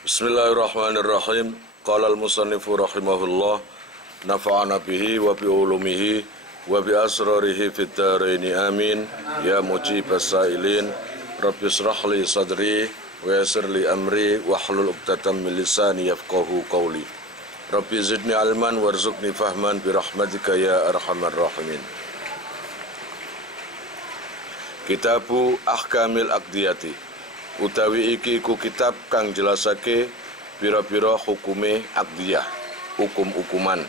Bismillahirrahmanirrahim. Qala al-musannifu rahimahullah, nafa'ana bihi wa bi ulumihi wa bi asrarihi fid dharain amin. Ya mujibas sailin, rabbi shrah li sadri wa yassir li amri wahlul 'uqdatam min lisani yafqahu qawli. Rabbi zidni ilman warzuqni fahman bi rahmatika ya arhamar rahimin. Kitabu Ahkamil Aqdiyati. Utawi iki ku kitab kang jelasake pira-pira hukume aqdiyah, hukum-hukuman.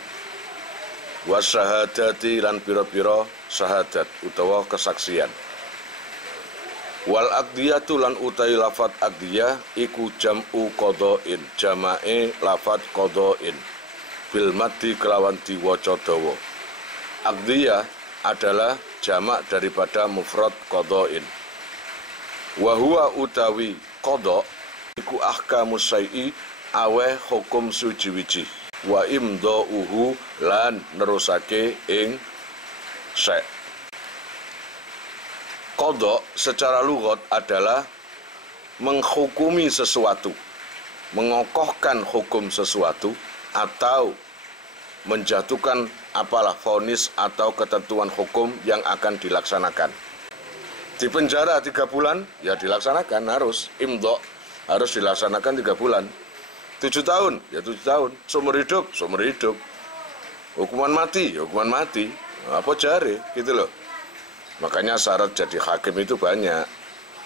Wasyahadati lan pira-pira syahadat utawa kesaksian. Wal aqdiyatu lan utawi lafat aqdiyah iku jam'u qada'in, jamae lafat qada'in. Bil maddi kelawan diwaca dawa. Aqdiyah adalah jamak daripada mufrad qada'in. Wa huwa utawi qada iku ahkamus syai'i aweh hukum suci-wici wa imdauhu lan nerusake ing syai'. Qada secara lughat adalah menghukumi sesuatu, mengokohkan hukum sesuatu atau menjatuhkan apalah vonis atau ketentuan hukum yang akan dilaksanakan. Di penjara 3 bulan, ya dilaksanakan, harus imdo, harus dilaksanakan 3 bulan. 7 tahun, ya 7 tahun. Seumur hidup, seumur hidup. Hukuman mati, ya hukuman mati. Apa jare, gitu loh. Makanya syarat jadi hakim itu banyak.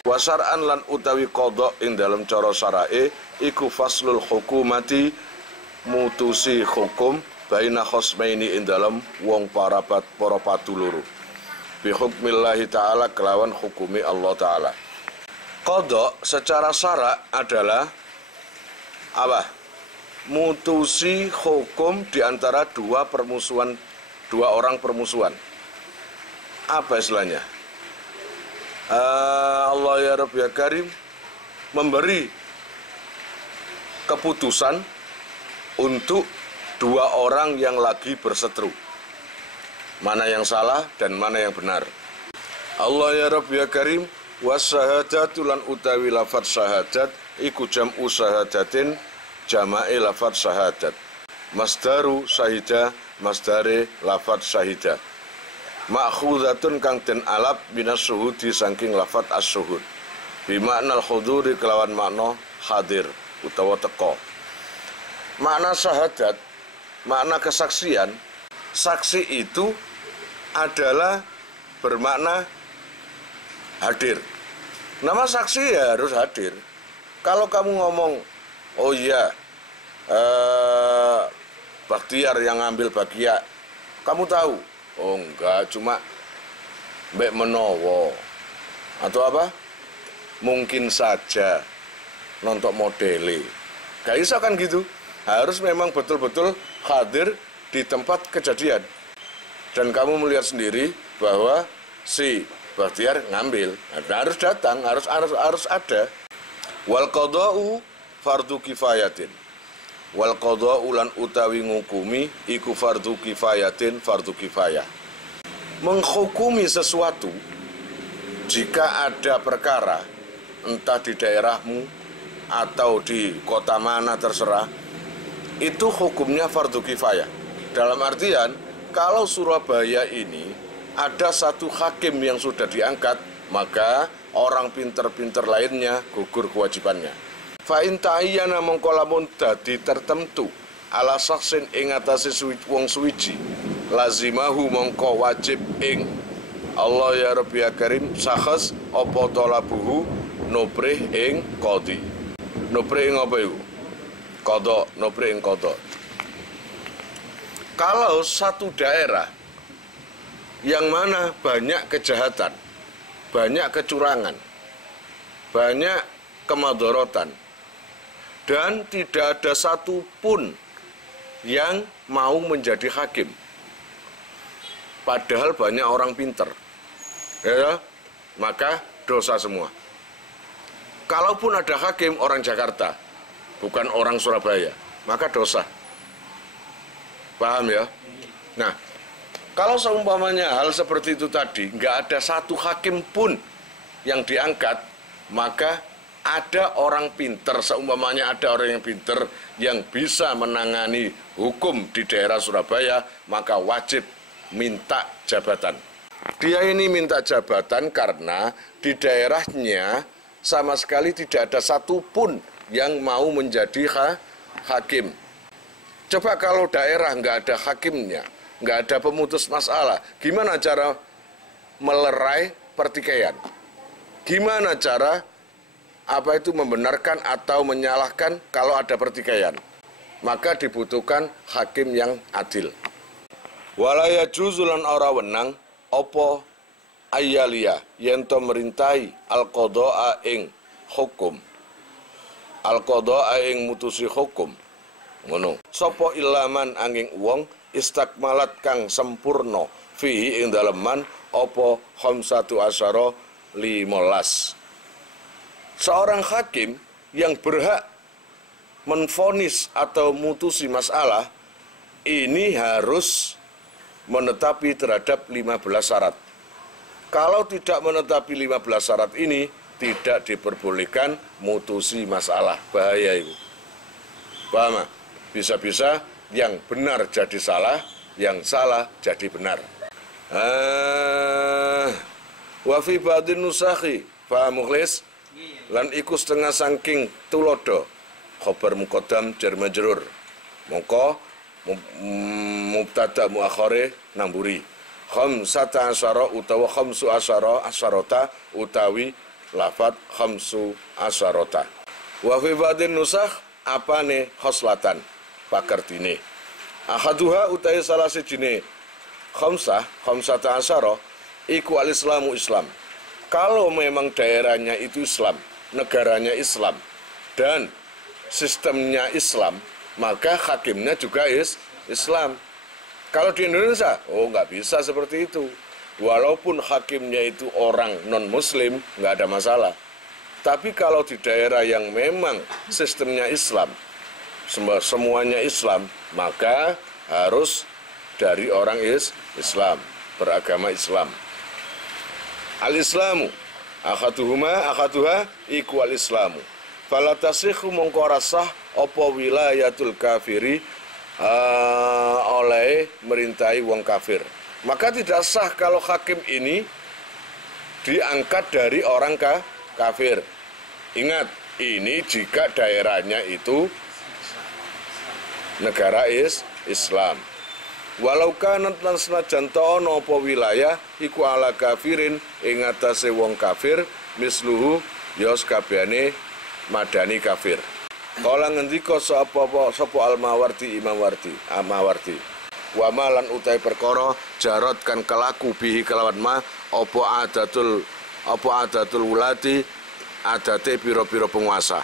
Wasar'an lan utawi qada ing dalam cara syarae iku faslul hukumati, mutusi hukum baina khosmaini ing dalam wong para patuluru. Bihukmillahi ta'ala kelawan hukumi Allah ta'ala. Qada secara syara' adalah apa? Mutusi hukum diantara dua orang permusuhan. Apa istilahnya? Allah ya Rabbi ya Karim memberi keputusan untuk 2 orang yang lagi berseteru. Mana yang salah dan mana yang benar. Allah ya Rabbi ya Karim, wasyahadatu lan utawi lafad syahadat iku jam'u syahadatin, jama'i lafad syahadat. Masdaru syahida, masdare lafad syahida. Ma'khudhatun kang den alap minas syuhudi saking lafad as-syuhud. Bimaknal huduri kelawan makna hadir utawa teko. Makna syahadat, makna kesaksian, saksi itu adalah bermakna hadir. Nama saksi ya harus hadir. Kalau kamu ngomong, oh iya, Bakhtiar yang ngambil bagia, kamu tahu? Oh enggak, cuma mbek menowo. Atau apa? Mungkin saja nonton modele. Gak bisa kan gitu. Harus memang betul-betul hadir di tempat kejadian. Dan kamu melihat sendiri bahwa si Bakhtiar ngambil. Harus datang, harus ada. Wal qada'u fardu kifayatin. Wal qada'u lan utawi ngukumi iku fardu kifayatin, fardu kifayah. Menghukumi sesuatu jika ada perkara entah di daerahmu atau di kota mana terserah, itu hukumnya fardu kifayah. Dalam artian, kalau Surabaya ini ada satu hakim yang sudah diangkat, maka orang pinter-pinter lainnya gugur kewajibannya. Fa in ta'ayyana mongko lamun dadi tertentu ala saksin ing atase wong suwiji, lazimahu mongko wajib ing Allah ya Rabbi ya Karim sakhs apa talabuhu nuprih ing qadhi. Nuprih ing apa iku? Qadha, nuprih ing qadha. Kalau satu daerah yang mana banyak kejahatan, banyak kecurangan, banyak kemadharatan, dan tidak ada satupun yang mau menjadi hakim, padahal banyak orang pinter, ya, maka dosa semua. Kalaupun ada hakim orang Jakarta, bukan orang Surabaya, maka dosa. Paham ya? Nah, kalau seumpamanya hal seperti itu tadi, nggak ada satu hakim pun yang diangkat, maka ada orang pinter, seumpamanya ada orang yang pinter yang bisa menangani hukum di daerah Surabaya, maka wajib minta jabatan. Dia ini minta jabatan karena di daerahnya sama sekali tidak ada satupun yang mau menjadi hakim. Coba kalau daerah nggak ada hakimnya, nggak ada pemutus masalah, gimana cara melerai pertikaian? Gimana cara membenarkan atau menyalahkan kalau ada pertikaian? Maka dibutuhkan hakim yang adil. Walaya juzulan ora wenang opo ayalia yento merintai al-qadha'a ing hukum. Al-qadha'a ing mutusi hukum. Ngono. Sopo ilaman angin wong istakmalat kang sempurno fihi ing daleman opo khamsatu asyara 15. Seorang hakim yang berhak menvonis atau mutusi masalah ini harus menetapi terhadap 15 syarat. Kalau tidak menetapi 15 syarat ini, tidak diperbolehkan mutusi masalah. Bahaya itu. Paham? Bisa-bisa yang benar jadi salah, yang salah jadi benar. Wa fi ba'din nusakhi fa mukhlis lan iku setengah saking tulodo khobar muqaddam jar majrur mongko mubtada muakhare namburi khamsata asyara utawa khamsu asyara asyarata utawi lafat khamsu asyarata. Wa fi ba'din nusakh apane khoslatan pakartine ahaduha utawi salah sijine khamsata asyara iku al-islamu Islam. Kalau memang daerahnya itu Islam, negaranya Islam, dan sistemnya Islam, maka hakimnya juga Islam. Kalau di Indonesia, nggak bisa seperti itu. Walaupun hakimnya itu orang non-muslim, nggak ada masalah. Tapi kalau di daerah yang memang sistemnya Islam, semuanya Islam, maka harus dari orang Islam, beragama Islam. Al-Islamu akhaduha iku al-Islamu fala tasihhu mongko rasah apa wilayatul kafiri oleh merintai wong kafir. Maka tidak sah kalau hakim ini diangkat dari orang kafir. Ingat, ini jika daerahnya itu negara Islam. Walau kanat lan senajan ta ana apa wilayah iku ala kafirin ing atase wong kafir misluhu ya sakabehane madani kafir. Kala ngendika sapa Al-Mawardi Imam Mawardi. Wa malan utai perkara jarot kan kelaku bihi kelawan ma apa adatul wulati adate pira-pira penguasa.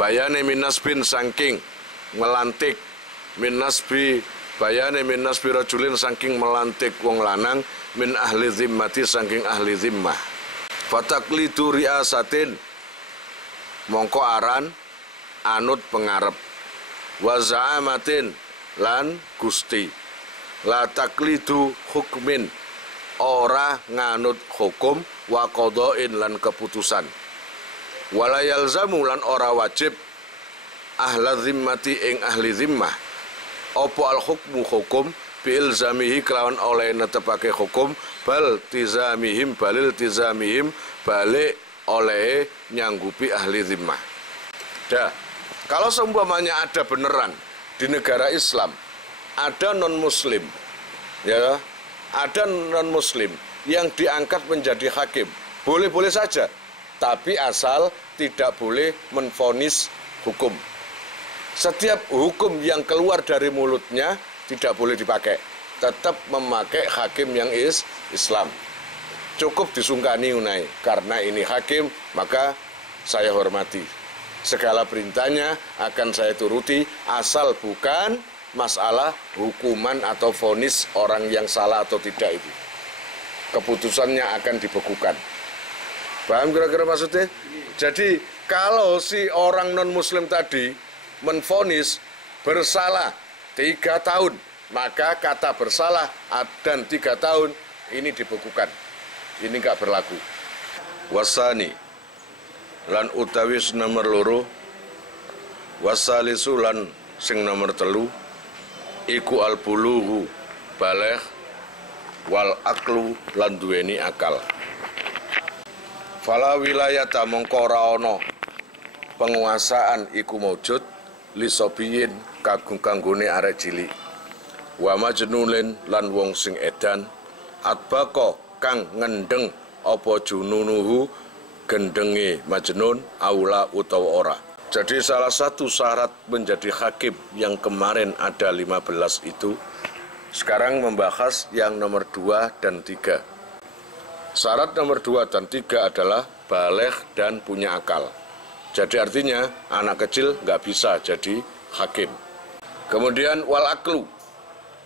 Bayane minasbin saking melantik minasbi bayane minasbi rajulin saking melantik wong lanang min ahli zimmati saking ahli zimmah fataklidu riasatin mongko aran anut pengarep wa za'amatin lan gusti la taklidu hukmin ora nganut hukum wa qada'in lan keputusan wala yalzamu lan ora wajib ahla zimmati ing ahli zimmah opo al hukmu hukum bil zamihi kelawan oleh netepake hukum balil tizamihim balik oleh nyanggupi ahli zimmah. Kalau seumpamanya ada beneran di negara Islam ada non muslim, ya, ada non muslim yang diangkat menjadi hakim, boleh-boleh saja, tapi asal tidak boleh menvonis hukum. Setiap hukum yang keluar dari mulutnya tidak boleh dipakai. Tetap memakai hakim yang Islam. Cukup disungkani unai. Karena ini hakim, maka saya hormati. Segala perintahnya akan saya turuti, asal bukan masalah hukuman atau vonis orang yang salah atau tidak itu. Keputusannya akan dibekukan. Paham kira-kira maksudnya? Jadi kalau si orang non-muslim tadi menvonis bersalah 3 tahun, maka kata bersalah dan 3 tahun ini dibekukan, ini nggak berlaku. Wasani lan utawis nomor loro, wasalisu lan sing nomor telu, iku albuluhu baligh wal aklu lan duweni akal. Fala wilayata mongko ora ana penguasaan iku maujud lisobiyin kanggone arek cilik, wa majnulin lan wong sing edan, atbako kang ngendeng apa jununuhu gendenge majnun aula utawa ora. Jadi salah satu syarat menjadi hakim yang kemarin ada 15 itu, sekarang membahas yang nomor 2 dan 3. Syarat nomor 2 dan 3 adalah baligh dan punya akal. Jadi artinya anak kecil nggak bisa jadi hakim. Kemudian wal aklu,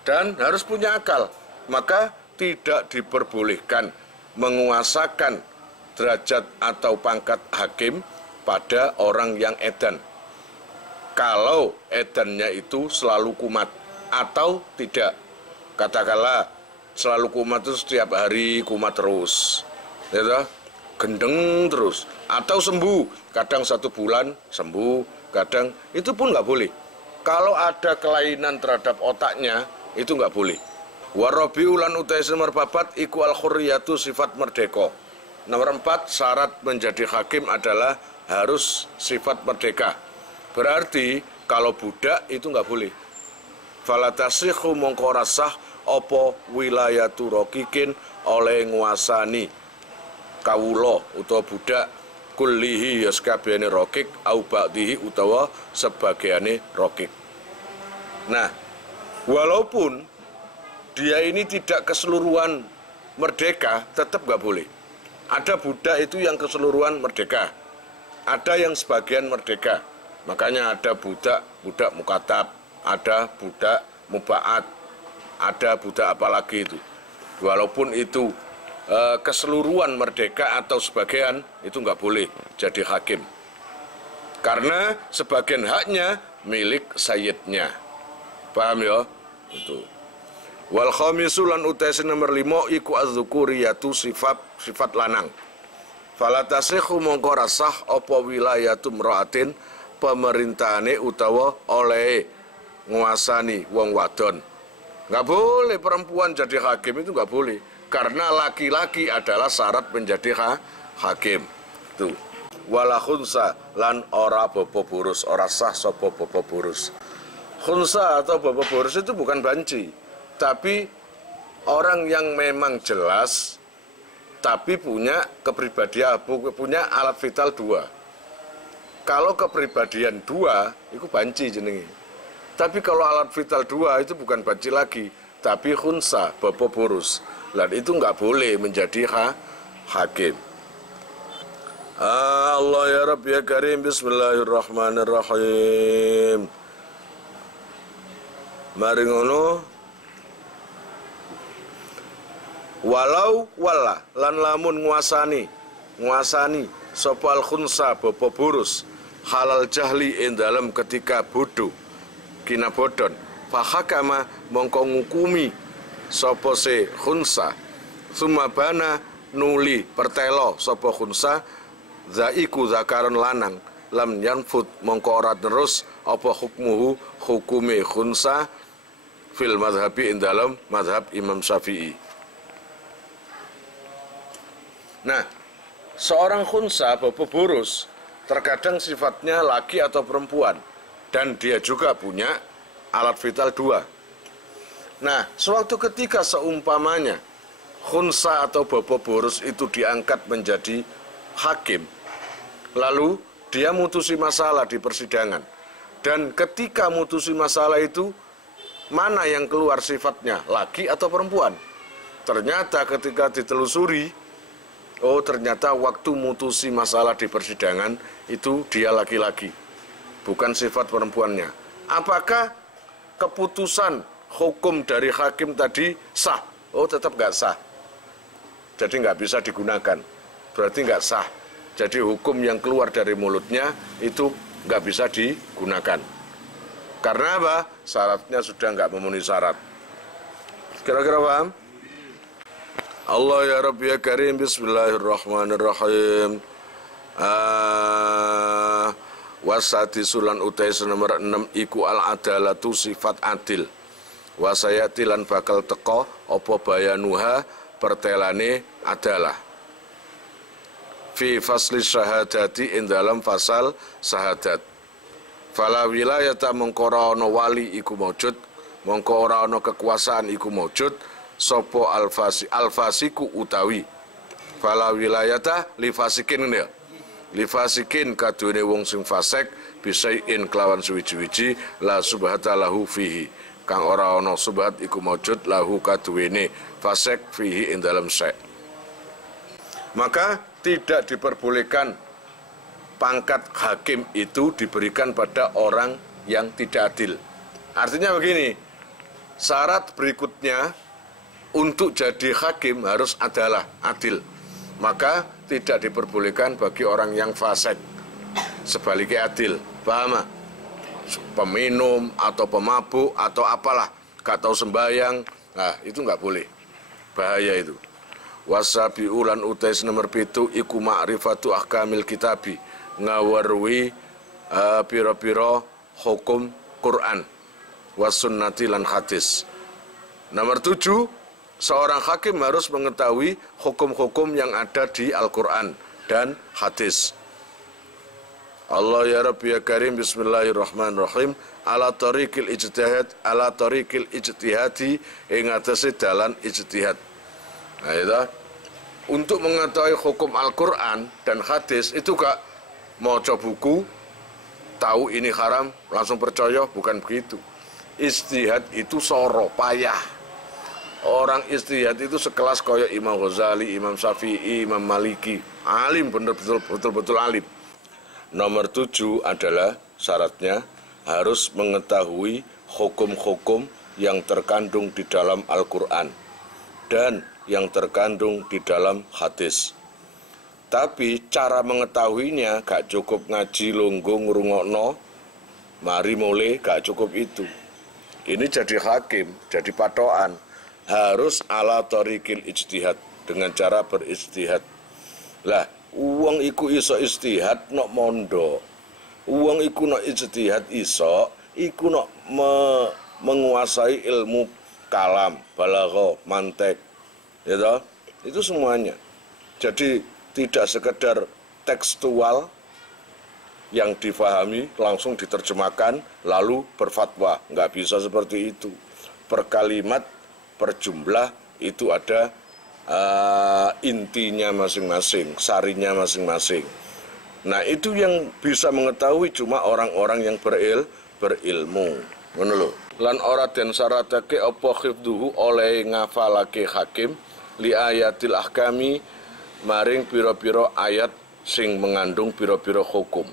dan harus punya akal. Maka tidak diperbolehkan menguasakan derajat atau pangkat hakim pada orang yang edan. Kalau edannya itu selalu kumat atau tidak. Katakanlah selalu kumat itu setiap hari kumat terus, ya, gendeng terus, atau sembuh, kadang 1 bulan sembuh, kadang itu pun nggak boleh. Kalau ada kelainan terhadap otaknya itu nggak boleh. Warabi ulan utai nomor 4 iku al khurriyatu sifat merdeka. Nomor 4 syarat menjadi hakim adalah harus sifat merdeka. Berarti kalau budak itu nggak boleh. Falatasihu mongko rasah opo wilayatu rokikin oleh nguasani kawulo utawa budak kullihi yaskabene rokik au ba'dihi utawa sebagiane rokik. Nah, walaupun dia ini tidak keseluruhan merdeka, tetap nggak boleh. Ada budak itu yang keseluruhan merdeka, ada yang sebagian merdeka. Makanya ada budak mukatab, ada budak muba'at, ada budak apalagi itu. Walaupun itu keseluruhan merdeka atau sebagian, itu nggak boleh jadi hakim. Karena sebagian haknya milik sayyidnya. Paham ya? Itu. Wal khamisu lan utaisi nomor 5 iku az-dzukuriyatu sifat lanang. Fala tasihhu mongko rasah apa wilayatu mraatin pemerintahane utawa oleh nguasani wong wadon. Nggak boleh perempuan jadi hakim, itu nggak boleh. Karena laki-laki adalah syarat menjadi hakim. Tuh. Wala khunsa lan ora bobo burus, ora sah sapa bobo burus. Khunsa atau bobo burus itu bukan banci, tapi orang yang memang jelas tapi punya kepribadian, punya alat vital 2. Kalau kepribadian 2 itu banci jenenge. Tapi kalau alat vital 2 itu bukan banci lagi, tapi khunsa, bobo burus. Dan itu nggak boleh menjadi hakim. Allah ya Rabbi ya Karim, bismillahirrahmanirrahim. Mari ngono. Walau wala lan lamun nguasani sopal khunsa bobo burus halal jahli ing dalam ketika bodoh kina bodon fahakama mongko ngukumi sapa se khunsa sumabana nuli pertelo sapa khunsa zaiku zakaron lanang lam yanfud mongko ora terus apa hukmuhu hukume khunsa fil madhabi ing dalam madhab Imam Syafi'i. Nah, seorang khunsa bobo burus terkadang sifatnya laki atau perempuan, dan dia juga punya alat vital 2. Nah, suatu ketika seumpamanya khunsa atau bobo burus itu diangkat menjadi hakim, lalu dia mutusi masalah di persidangan, dan ketika mutusi masalah itu mana yang keluar sifatnya, laki atau perempuan? Ternyata ketika ditelusuri, oh ternyata waktu mutusi masalah di persidangan itu dia laki-laki, bukan sifat perempuannya. Apakah keputusan hukum dari hakim tadi sah? Oh tetap nggak sah. Jadi nggak bisa digunakan. Berarti nggak sah. Jadi hukum yang keluar dari mulutnya itu nggak bisa digunakan. Karena apa? Syaratnya sudah nggak memenuhi syarat. Kira-kira paham? Allah ya Rabbi ya Karim, bismillahirrahmanirrahim. Wasati sulan utai nomor 6 iku al adalatu sifat adil. Wasayati lan bakal teko opo bayanuha pertelane adalah. Fi fasli syahadati in dalam fasal syahadat. Fala wilayata mongko ora ana wali iku maujud, mongko ora ana kekuasaan iku maujud, sapa alfasiku utawi. Fala wilayata li fasikin ya. Li fasikin kadune wong sing fasik bisain kelawan suwiji-wiji la subhata lahu fihi. Kang ora ana subhat iku maujud lahu kaduwene fasik fihi ing dalam syai'. Maka tidak diperbolehkan pangkat hakim itu diberikan pada orang yang tidak adil. Artinya begini, syarat berikutnya untuk jadi hakim harus adalah adil. Maka tidak diperbolehkan bagi orang yang fasik sebaliknya adil. Paham? Peminum atau pemabuk atau apalah, gak tahu sembayang, nah itu nggak boleh, bahaya itu. Wasabi ulan utais nomor 7 iku ma'rifatu ahkamil kitabi, ngawarwi piro-piro hukum Quran wasunnati lan hadis. Nomor 7, seorang hakim harus mengetahui hukum-hukum yang ada di Al-Quran dan hadis. Allah ya Rabbi ya Karim, bismillahirrahmanirrahim, ala tariqil ijtihadi ing atase dalan ijtihad. Nah, itu untuk mengetahui hukum Al-Quran dan hadis itu gak maca buku tahu ini haram langsung percaya, bukan begitu. Ijtihad itu soro payah. Orang ijtihad itu sekelas kaya Imam Ghazali, Imam Syafi'i, Imam Maliki, alim, betul-betul alim. Nomor 7 adalah syaratnya harus mengetahui hukum-hukum yang terkandung di dalam Al-Quran dan yang terkandung di dalam hadis. Tapi cara mengetahuinya gak cukup ngaji lungguh ngrungokno mari mulai, gak cukup itu. Ini jadi hakim, jadi patokan, harus ala tariqil ijtihad, dengan cara berijtihad. Lah, uang iku iso ijtihad nok mondo. Uang iku nok ijtihad iso, iku nok menguasai ilmu kalam, balaghah, mantek. Ya, itu semuanya. Jadi tidak sekedar tekstual yang difahami langsung diterjemahkan lalu berfatwa, nggak bisa seperti itu. Per kalimat, per jumlah itu ada intinya masing-masing, sarinya masing-masing. Nah, itu yang bisa mengetahui cuma orang-orang yang berilmu. Ngono lho. Lan ora den syaratake apa khifduhu oleh ngafalake hakim li ayatil ahkami maring piro-piro ayat sing mengandung piro-piro hukum.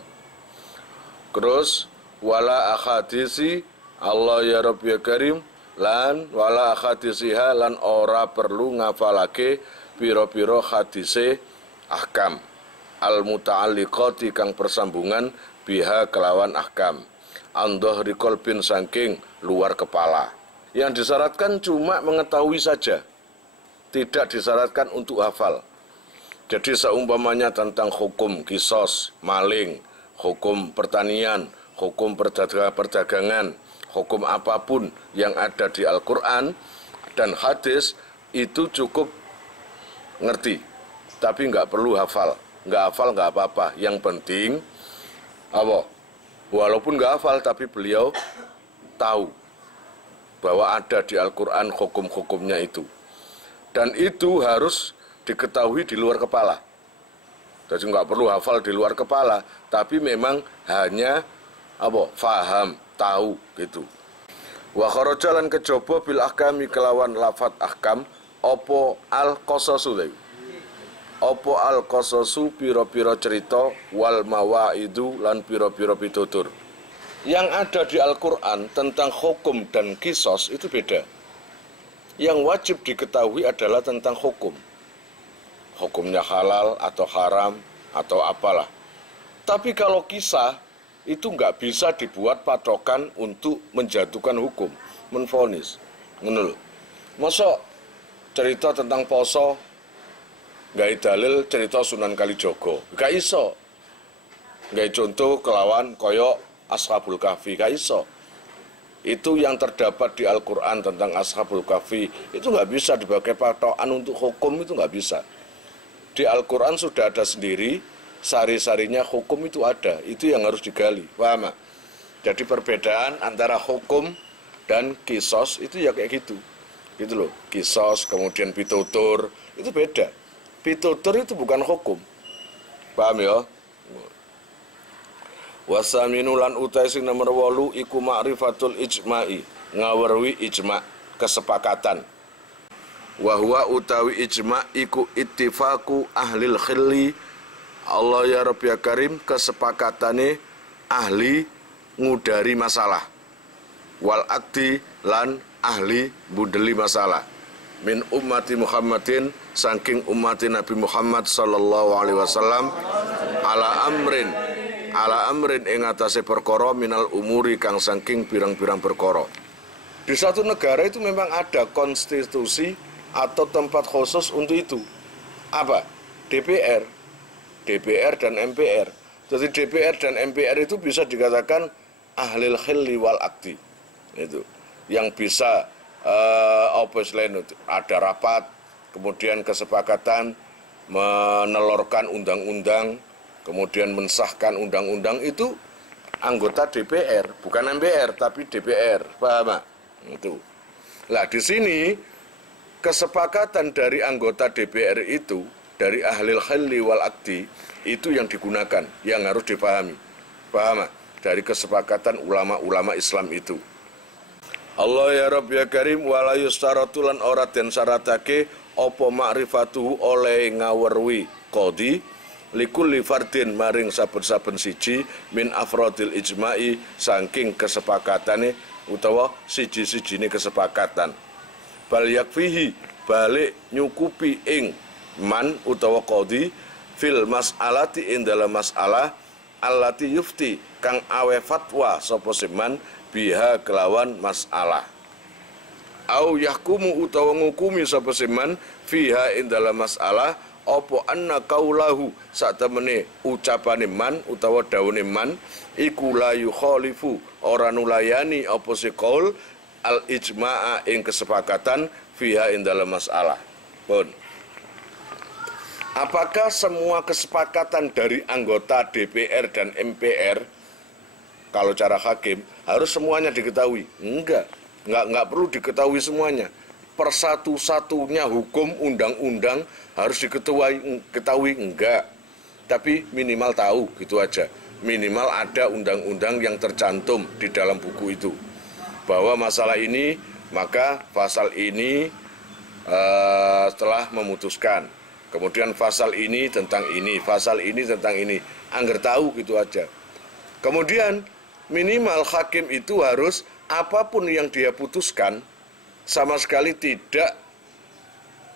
Terus wala akhadisi Allah ya Rabbi ya Karim lan wala akhadisiha lan ora perlu ngafalake piro-piro hadise ahkam al muta'alliqati kang persambungan biha kelawan ahkam andhri qalbin saking luar kepala. Yang disyaratkan cuma mengetahui saja, tidak disyaratkan untuk hafal. Jadi seumpamanya tentang hukum kisos, maling, hukum pertanian, hukum perdagangan, hukum apapun yang ada di Al-Quran dan hadis itu cukup ngerti, tapi nggak perlu hafal. Nggak hafal nggak apa-apa. Yang penting apa? Walaupun nggak hafal tapi beliau tahu bahwa ada di Al-Quran hukum-hukumnya itu. Dan itu harus diketahui di luar kepala. Jadi nggak perlu hafal di luar kepala, tapi memang hanya apa? Faham, tahu gitu. Wa kharaja lan kejaba bil ahkami kelawan lafat ahkam opo al-qasasu. Opo al-qasasu pira-pira cerita wal mawaidu lan pira-pira pitutur. Yang ada di Al-Quran tentang hukum dan kisos itu beda. Yang wajib diketahui adalah tentang hukum. Hukumnya halal atau haram atau apalah. Tapi kalau kisah itu nggak bisa dibuat patokan untuk menjatuhkan hukum, menvonis. Menurut, masa cerita tentang poso nggak dalil cerita Sunan Kalijogo, nggak iso. Nggak contoh kelawan koyo Ashabul Kahfi kaiso. Itu yang terdapat di Al-Quran tentang Ashabul Kahfi itu nggak bisa dipakai patokan untuk hukum, itu nggak bisa. Di Al-Quran sudah ada sendiri, sari-sarinya hukum itu ada, itu yang harus digali, paham? Jadi perbedaan antara hukum dan kisos itu ya kayak gitu loh. Kisos kemudian pitutur itu beda. Pitutur itu bukan hukum, paham ya? Wasaminu lan utai sing nomor 8 iku ma'rifatul ijma'i, ngawerwi ijma' kesepakatan. Wahwa utawi ijma' iku ittifaku ahlil khilli, Allah ya Rabbi ya Karim, kesepakatane ahli ngudari masalah, wal akdi lan ahli budeli masalah, min ummati Muhammadin saking ummati Nabi Muhammad sallallahu alaihi wasallam, ala amrin ing atase perkara minal umuri kang saking pirang-pirang perkara. Di satu negara itu memang ada konstitusi atau tempat khusus untuk itu. Apa? DPR dan MPR. Jadi DPR dan MPR itu bisa dikatakan ahlil khilli wal akdi. Itu yang bisa ada rapat, kemudian kesepakatan menelurkan undang-undang, kemudian mensahkan undang-undang, itu anggota DPR, bukan MPR tapi DPR, paham? Itu. Nah, di sini kesepakatan dari anggota DPR itu, dari ahlil khilli wal akdi, itu yang digunakan, yang harus dipahami, paham? Dari kesepakatan ulama-ulama Islam itu. Allah ya Rabbi ya Karim, wala yustaratulan ora den syaratake apa ma'rifatuhu oleh ngawerwi qadi likulli fardin maring saben-saben siji min afrodil ijma'i saking kesepakatane utawa siji-sijine kesepakatan. Bal yakfihi balik nyukupi ing man utawa qadi fil mas'alati ing dalam masalah allati yufti kang awe fatwa sapa seman biha kelawan masalah. Au yahkumu utawa ngukumi sapa seman fiha ing dalam masalah apa anna kaulahu sak temene ucapane man utawa dawuhe man iku la yukhalifu ora nulayani apa si qaul al ijma'a ing kesepakatan fiha ing dalam masalah. Pun apakah semua kesepakatan dari anggota DPR dan MPR kalau cara hakim harus semuanya diketahui? Enggak perlu diketahui semuanya. Persatu-satunya hukum undang-undang harus diketahui enggak, tapi minimal tahu gitu aja. Minimal ada undang-undang yang tercantum di dalam buku itu bahwa masalah ini, maka pasal ini telah memutuskan, kemudian pasal ini tentang ini, pasal ini tentang ini, angger tahu gitu aja. Kemudian minimal hakim itu harus apapun yang dia putuskan sama sekali tidak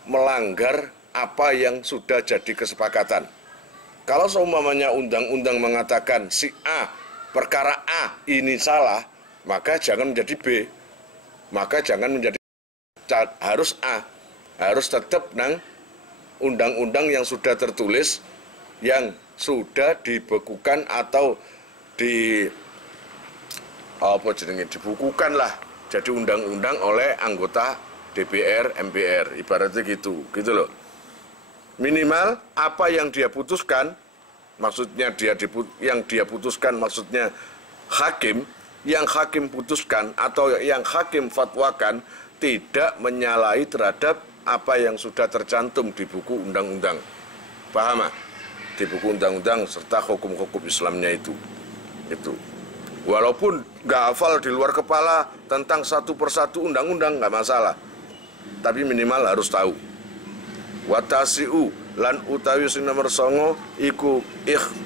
melanggar apa yang sudah jadi kesepakatan. Kalau seumpamanya undang-undang mengatakan si A, perkara A ini salah, maka jangan menjadi B, maka jangan menjadi harus A, harus tetap nang undang-undang yang sudah tertulis, yang sudah dibekukan atau dibukukan lah, jadi undang-undang oleh anggota DPR, MPR, ibaratnya gitu loh. Minimal apa yang dia putuskan, maksudnya yang dia putuskan maksudnya hakim, yang hakim putuskan atau yang hakim fatwakan tidak menyalahi terhadap apa yang sudah tercantum di buku undang-undang, paham? Di buku undang-undang serta hukum-hukum Islamnya itu. Walaupun nggak hafal di luar kepala tentang satu persatu undang-undang, nggak masalah, tapi minimal harus tahu. Watasi'u lan utawi sing nomor 9 iku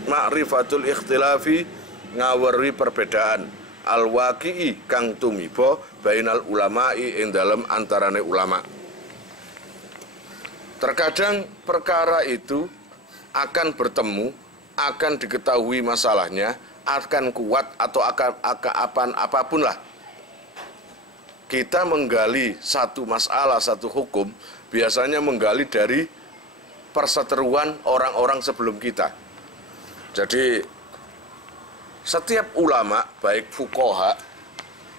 ma'rifatul ikhtilafi, ngawerwi perbedaan al-waqi'i kang tumiba bainal ulama'i ing dalem antarane ulama. Terkadang perkara itu akan bertemu, akan diketahui masalahnya, akan kuat atau apapun lah. Kita menggali satu masalah, satu hukum, biasanya menggali dari perseteruan orang-orang sebelum kita. Jadi Setiap ulama, baik fuqaha,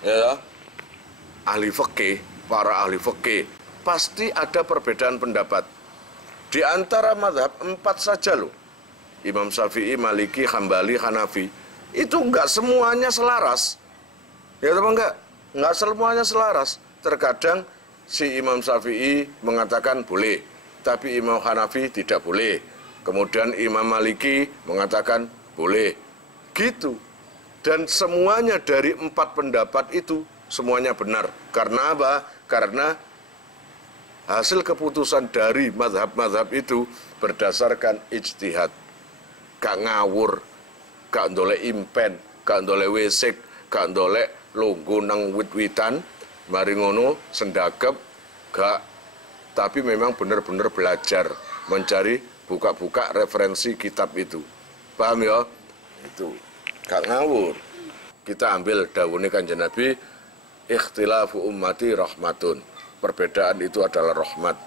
ya, ahli fikih, para ahli fikih, pasti ada perbedaan pendapat. Di antara mazhab 4 saja loh, Imam Syafi'i, Maliki, Hambali, Hanafi, itu enggak semuanya selaras. Ya teman enggak semuanya selaras. Terkadang si Imam Syafi'i mengatakan boleh, tapi Imam Hanafi tidak boleh. Kemudian Imam Maliki mengatakan boleh. Gitu. Dan semuanya dari 4 pendapat itu semuanya benar. Karena apa? Karena hasil keputusan dari mazhab-mazhab itu berdasarkan ijtihad. Gak ngawur, gak ndolek impen, gak ndolek wesik, gak ndolek lungguh nang wit-witan, mari ngono sendagep, gak. Tapi memang benar-benar belajar, mencari buka-buka referensi kitab itu. Paham ya? Itu gak ngawur. Kita ambil dawuhnya Kanjeng Nabi, ikhtilafu ummati rahmatun. Perbedaan itu adalah rahmat.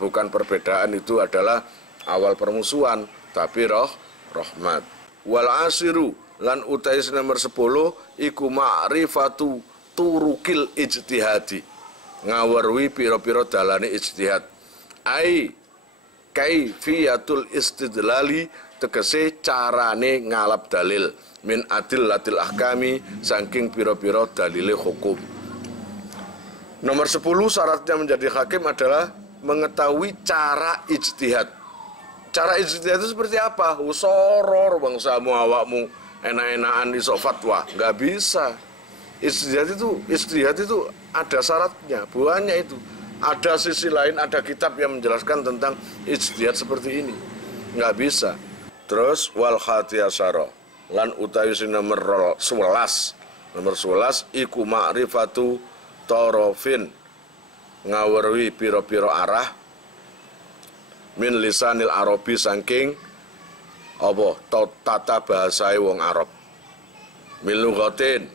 Bukan perbedaan itu adalah awal permusuhan, tapi rahmat. Wal asiru lan utais nomor 10 iku ma'rifatu turukil ijtihadi. Ngawerwi piro-piro dalane ijtihad. Ai kaifiyatul istidlali, tegese carane ngalap dalil min adillatil ahkami, saking piro-piro dalile hukum. Nomor 10 syaratnya menjadi hakim adalah mengetahui cara ijtihad. Cara ijtihad itu seperti apa? Soror bangsamu awakmu enak-enakan iso fatwa, nggak bisa. Ijtihad itu ada syaratnya, buahnya itu. Ada sisi lain, ada kitab yang menjelaskan tentang ijtihad seperti ini. Nggak bisa. Terus wal khatiyasara lan utawi nomor 11. Nomor 11 iku ma'rifatu torofin, ngawerwi piro-piro arah min lisanil arabi, saking apa tata bahasai wong Arab, min lughatin,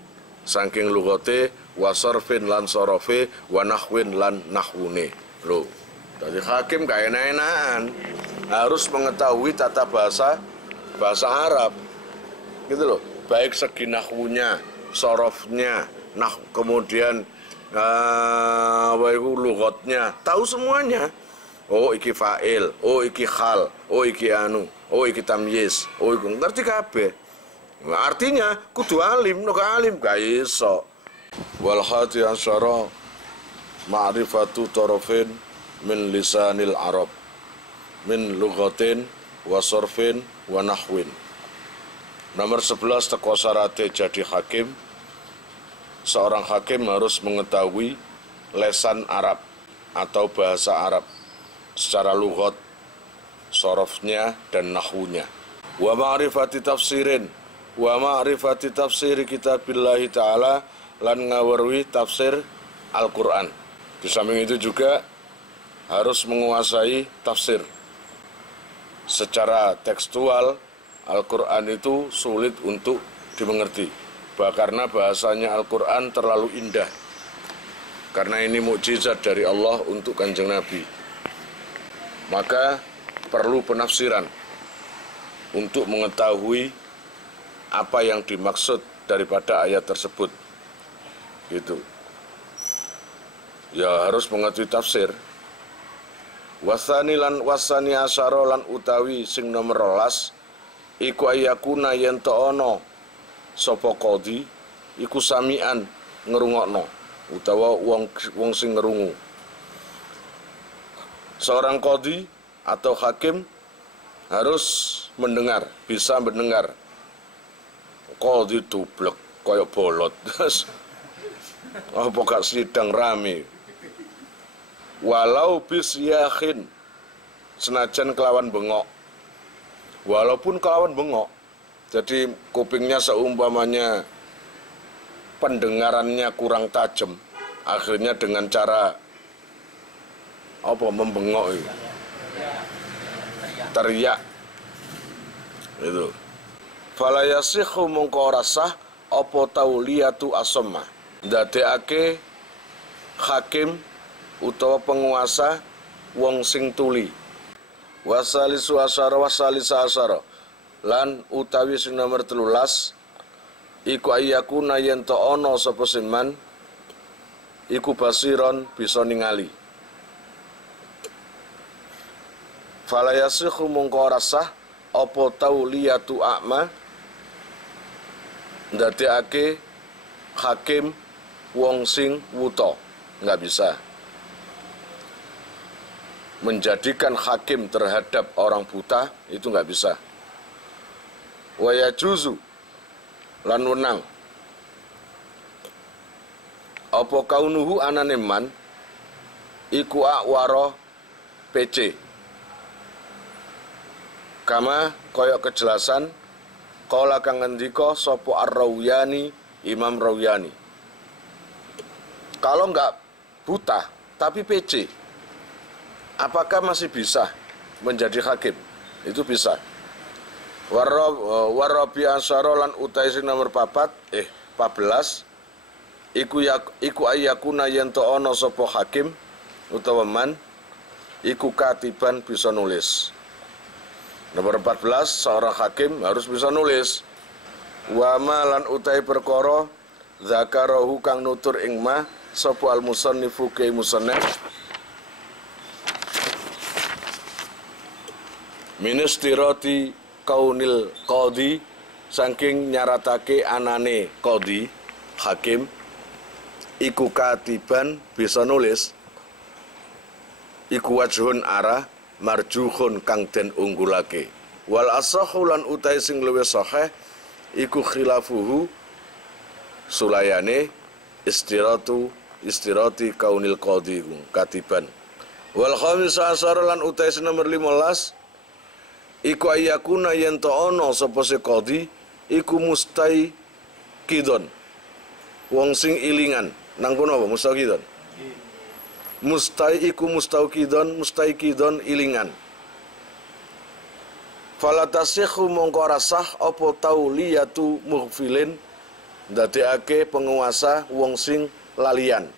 saking lughate, wasarfin lan sorofe, wa nahwin lan nahwune. Loh, jadi hakim gak enak-enakan, harus mengetahui tata bahasa Arab gitu loh, baik segi nahwunya, sorofnya, kemudian apa itu lughatnya, tahu semuanya. Oh iki fa'il, oh iki khal, oh iki anu, oh iki tamyiz, oh iki ngerti kabeh. Nah, artinya kudu alim, nek alim gak iso. Wal hati asyara ma'rifatu tarafin min lisanil arab min lughatin wa sarfin wa nahwin. Nomor 11 teko syarate jadi hakim. Seorang hakim harus mengetahui lesan Arab atau bahasa Arab secara lughat, sorofnya dan nahwunya. Wa ma'rifati tafsirin, wa ma'rifati tafsiri kitabillahi ta'ala, lan ngawerwi tafsir Al-Quran. Di samping itu juga harus menguasai tafsir. Secara tekstual, Al-Quran itu sulit untuk dimengerti. Karena bahasanya Al-Quran terlalu indah. Karena ini mukjizat dari Allah untuk Kanjeng Nabi. Maka perlu penafsiran untuk mengetahui apa yang dimaksud daripada ayat tersebut. Gitu. Ya harus mengerti tafsir. Wasani asyara lan utawi sing nomor 12 iku ayakuna yen ono sapa qadhi iku samian ngrungokno utawa wong sing ngrungu. Seorang qadhi atau hakim harus mendengar, bisa mendengar. Qadhi dublek koyo bolot. Apa gak sidang rame. Walau bisyahin, senajan kelawan bengok. Walaupun kelawan bengok. Jadi kupingnya seumpamanya pendengarannya kurang tajam, akhirnya dengan cara apa membengok itu, teriak itu. Fala yasihu mongko ora sah apa tauliyatu asamma, ndadekake hakim utawa penguasa wong sing tuli. Wasalisu asyara wasalisa asyara lan utawi sing nomor 13 iku ayyakuna yen to ana sapa seman iku basiron bisa ningali. Fala yasikhu mongko ora sah apa tauliyatu a'ma ndadekake hakim wong sing wuta, nggak bisa menjadikan hakim terhadap orang buta, itu nggak bisa. Wa yajuzu lan wenang apa kaunuhu anane man iku akwara PC kama koyok kejelasan kala kang ngendika sapa Ar-Rawyani Imam Rawyani. Kalau nggak buta tapi PC, apakah masih bisa menjadi hakim? Itu bisa. Warabi asyara lan utai sing nomor 14 iku ayyakuna yen to ana sapa hakim utawa man iku katiban bisa nulis. Nomor 14, seorang hakim harus bisa nulis. Wa ma lan utai perkara zakarahu kang nutur ing ma sapa al musannifu ke musannif ministirati kaunil qadi saking nyaratake anane qadi hakim iku katiban bisa nulis iku wajhun arah marjuhun kang den unggulake wal asahu lan utai sing luwih sahih iku khilafuhu sulayane istirati kaunil qadi katiban wal khamis asar lan utai sing nomor 15 iku ayyakuna yen to ana sapa se qadi iku mustaqidon wong sing ilingan nang kono apa mustaqidon mustaqidon ilingan. Fala tasikhu mongko rasah apa tauliyatu mughfilin ndadekake penguasa wong sing lalian.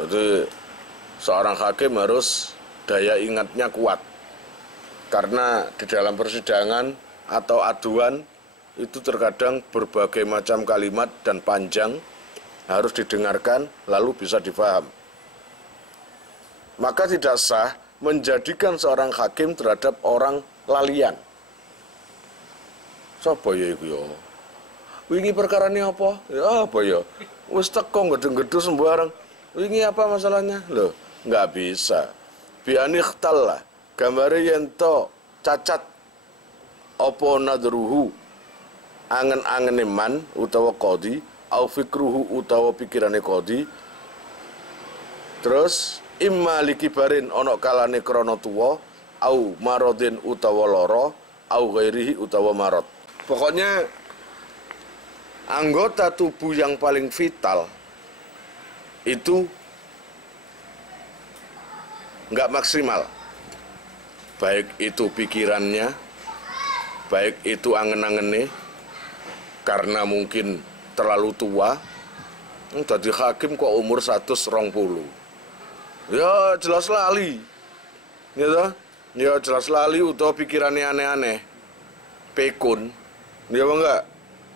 Jadi seorang hakim harus daya ingatnya kuat. Karena di dalam persidangan atau aduan itu terkadang berbagai macam kalimat dan panjang harus didengarkan lalu bisa difaham. Maka tidak sah menjadikan seorang hakim terhadap orang lalian. Sapa ya iku ya? Wingi perkarane apa? Ya apa ya? Wis teko gedhe-gedhe sembarang. Wingi apa masalahnya? Loh, nggak bisa. Bi anikhtal gambare yen to cacat apa nadruhu angen-angene man utawa qadi au fikruhu utawa pikirane qadi terus imma likibarin ana kalane krana tuwa au maradin utawa lara au ghairihi utawa marad. Pokoknya anggota tubuh yang paling vital itu nggak maksimal, baik itu pikirannya, baik itu angen-angene karena mungkin terlalu tua. Jadi hakim kok umur 120. Ya jelas lali. Gitu? Ya jelas lali utawa pikirannya aneh-aneh. Pekun. Ya enggak?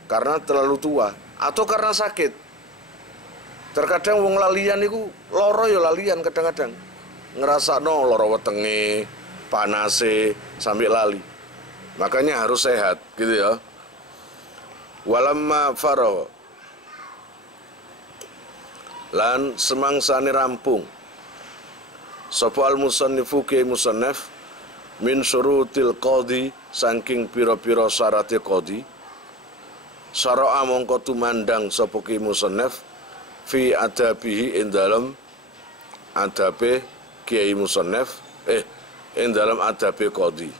Karena terlalu tua atau karena sakit. Terkadang wong lalian itu loro ya lalian kadang-kadang. Ngerasakno loro wetenge, panase sampai lali. Makanya harus sehat gitu ya. Walamma faro lan semangsane rampung sapa al musannifu ke musannaf min syurutil qadi saking pira-pira syarate qadi syara'a mongko tumandang sapa ki musannaf fi adabihi ing dalem adabe kiai musannaf ing dalem adabe qadi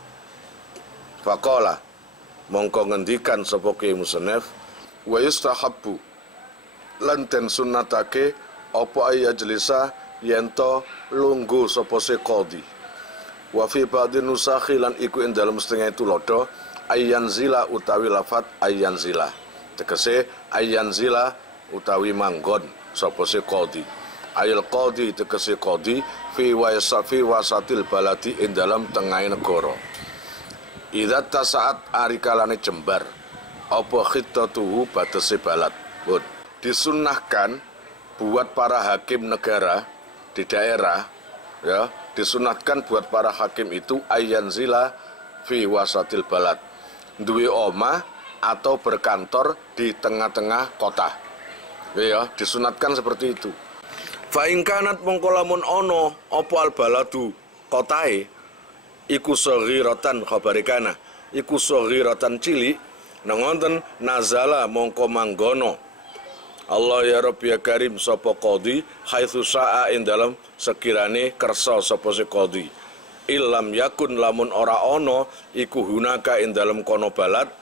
faqala mongko ngendikan sapa kiai musannaf wa yustahabbu lan den sunnatake apa ayajlisa yento lungguh sapa se qadi wa fi ba'dhin nusakhi lan iku ing dalem setengah tulodo ayyanzila utawi lafat ayyanzila tegese ayyanzila utawi manggon sapa se qadi ayil qadi tegese qadi fi wasatil baladi ing dalem tengahing negara idza tasaat ari kalane jembar apa khittatuhu batese balad. Pun disunnahkan buat para hakim negara di daerah, ya, disunatkan buat para hakim itu ayanzila fi wasatil balad, duwe omah atau berkantor di tengah-tengah kota, ya, disunatkan seperti itu. Fa in kanat mongko lamun ono apa al baladu kotae iku saghiratan khabarikana, iku saghiratan cilik nang wonten nazala mongko manggono Allah ya Rabbi ya Karim sapa qadhi haitsu sa'a ing dalam sekirane kersa sapa si qadhi. Illam yakun lamun ora ana iku hunaka ing dalam kono balad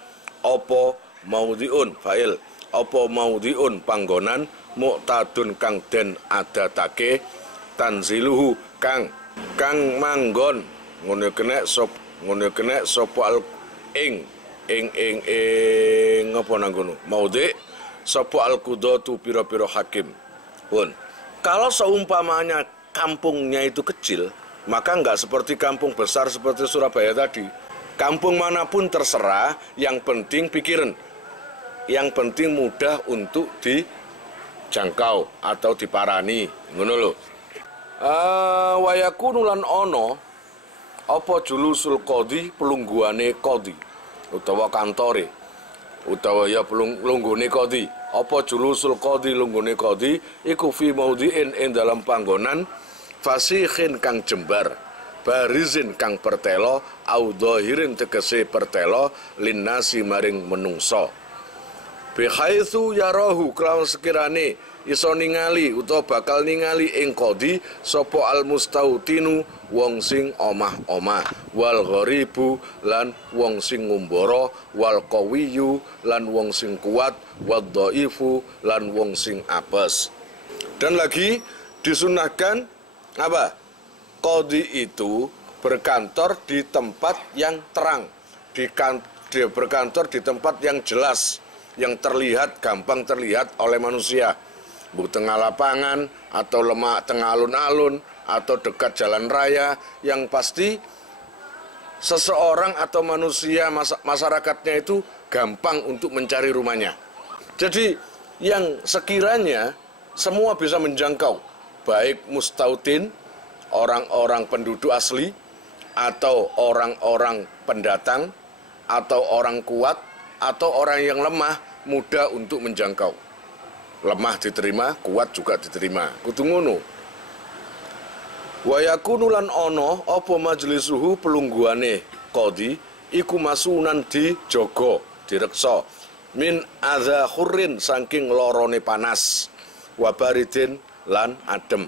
apa maudhiun fa'il apa maudhiun panggonan muqtadun kang den adatake tanziluhu kang manggon ngono kene sapa al ing apa nang ngono maudhi sapa al-qudatu pira-pira hakim. Pun kalau seumpamanya kampungnya itu kecil, maka enggak seperti kampung besar seperti Surabaya tadi. Kampung manapun terserah, yang penting pikiran, yang penting mudah untuk dijangkau atau diparani, ngono lho. Wa yakunu lan ono apa julusul qadhi pelungguane qadhi utawa kantore utawa ya lunggune qadhi. Apa julusul qadhi lunggune qadhi iku fi maudhi'in ing dalam panggonan fasikhin kang jembar, barizin kang pertelo, au dhahirin tegese pertelo linnasi maring menungso. Bi haitsu yarahu kelawan sekirane iso ningali utawa bakal ningali ing qadhi sapa al mustautinu wong sing omah-omah, wal gharibu lan wong sing ngumbara, wal qawiyyu lan wong sing kuat, wad dhaifu lan wong sing apes. Dan lagi disunahkan apa? Qadhi itu berkantor di tempat yang terang, dia berkantor di tempat yang jelas, yang terlihat, gampang terlihat oleh manusia. Bu tengah lapangan atau lemak tengah alun-alun atau dekat jalan raya, yang pasti seseorang atau manusia masyarakatnya itu gampang untuk mencari rumahnya. Jadi yang sekiranya semua bisa menjangkau, baik mustautin, orang-orang penduduk asli, atau orang-orang pendatang, atau orang kuat, atau orang yang lemah, mudah untuk menjangkau. Lemah diterima, kuat juga diterima. Kudu ngono. Wa yakunu lan ana apa majlisuhu pelungguane qadhi iku masunan dijaga, direksa min adza khurrin saking lorone panas, wa baridin lan adem.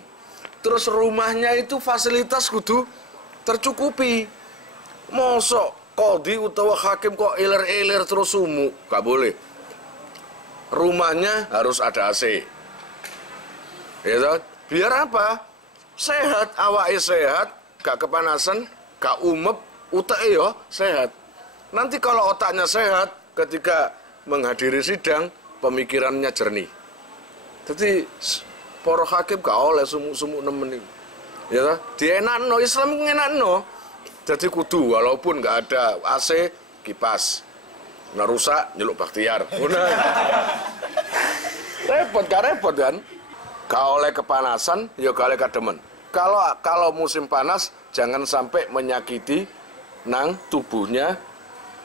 Terus rumahnya itu fasilitas kudu tercukupi. Mosok qadhi utawa hakim kok iler-iler terus sumuk, gak boleh. Rumahnya harus ada AC. Ya toh? Biar apa? Sehat, awake sehat, gak kepanasan, gak umep, utake yo sehat. Nanti kalau otaknya sehat, ketika menghadiri sidang, pemikirannya jernih. Jadi para hakim gak oleh sumuk-sumuk nemen itu. Ya toh? Dienakno, Islam ngenakno. Jadi kudu walaupun gak ada AC, kipas. Nah rusak, nyeluk Bakhtiar. Repot, gak repot kan? Gak oleh kepanasan, ya gak oleh kademen. Kalau musim panas, jangan sampai menyakiti nang tubuhnya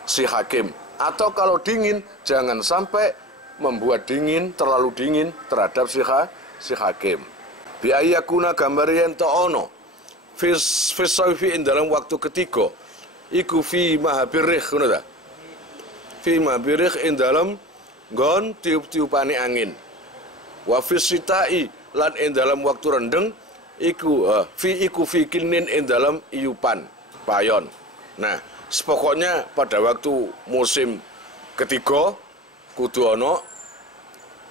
si hakim. Atau kalau dingin, jangan sampai membuat dingin, terlalu dingin terhadap si hakim. Biayakuna gambar yang ta'ono. Fisayfi'in dalam waktu ketiga. Iku fi mahabirih, kuno fi mabirikh ing dalem nggon tiup-tiupane angin. Wa fisita'i lan ing dalem waktu rendeng iku fi kinin ing dalem iupan payon. Nah, pokoknya pada waktu musim ketiga kudu ana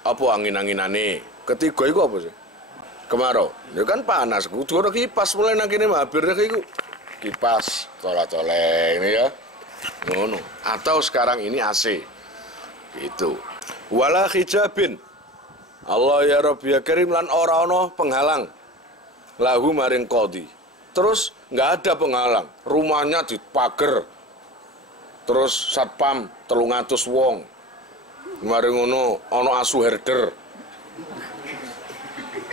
apa angin-anginane. Ketiga iku apa sih? Kemarau. Ya kan panas, kudu ana kipas mulai nang kene mabirikh iku. Kipas tolak-tolek ini ya. Ngono. Atau sekarang ini AC. Gitu. Wala hijabin. Allah ya Rabbi ya Karim lan ora ana penghalang lahu maring qadhi. Terus enggak ada penghalang. Rumahnya dipager. Terus satpam 300 wong Mari ngono ana asu herder.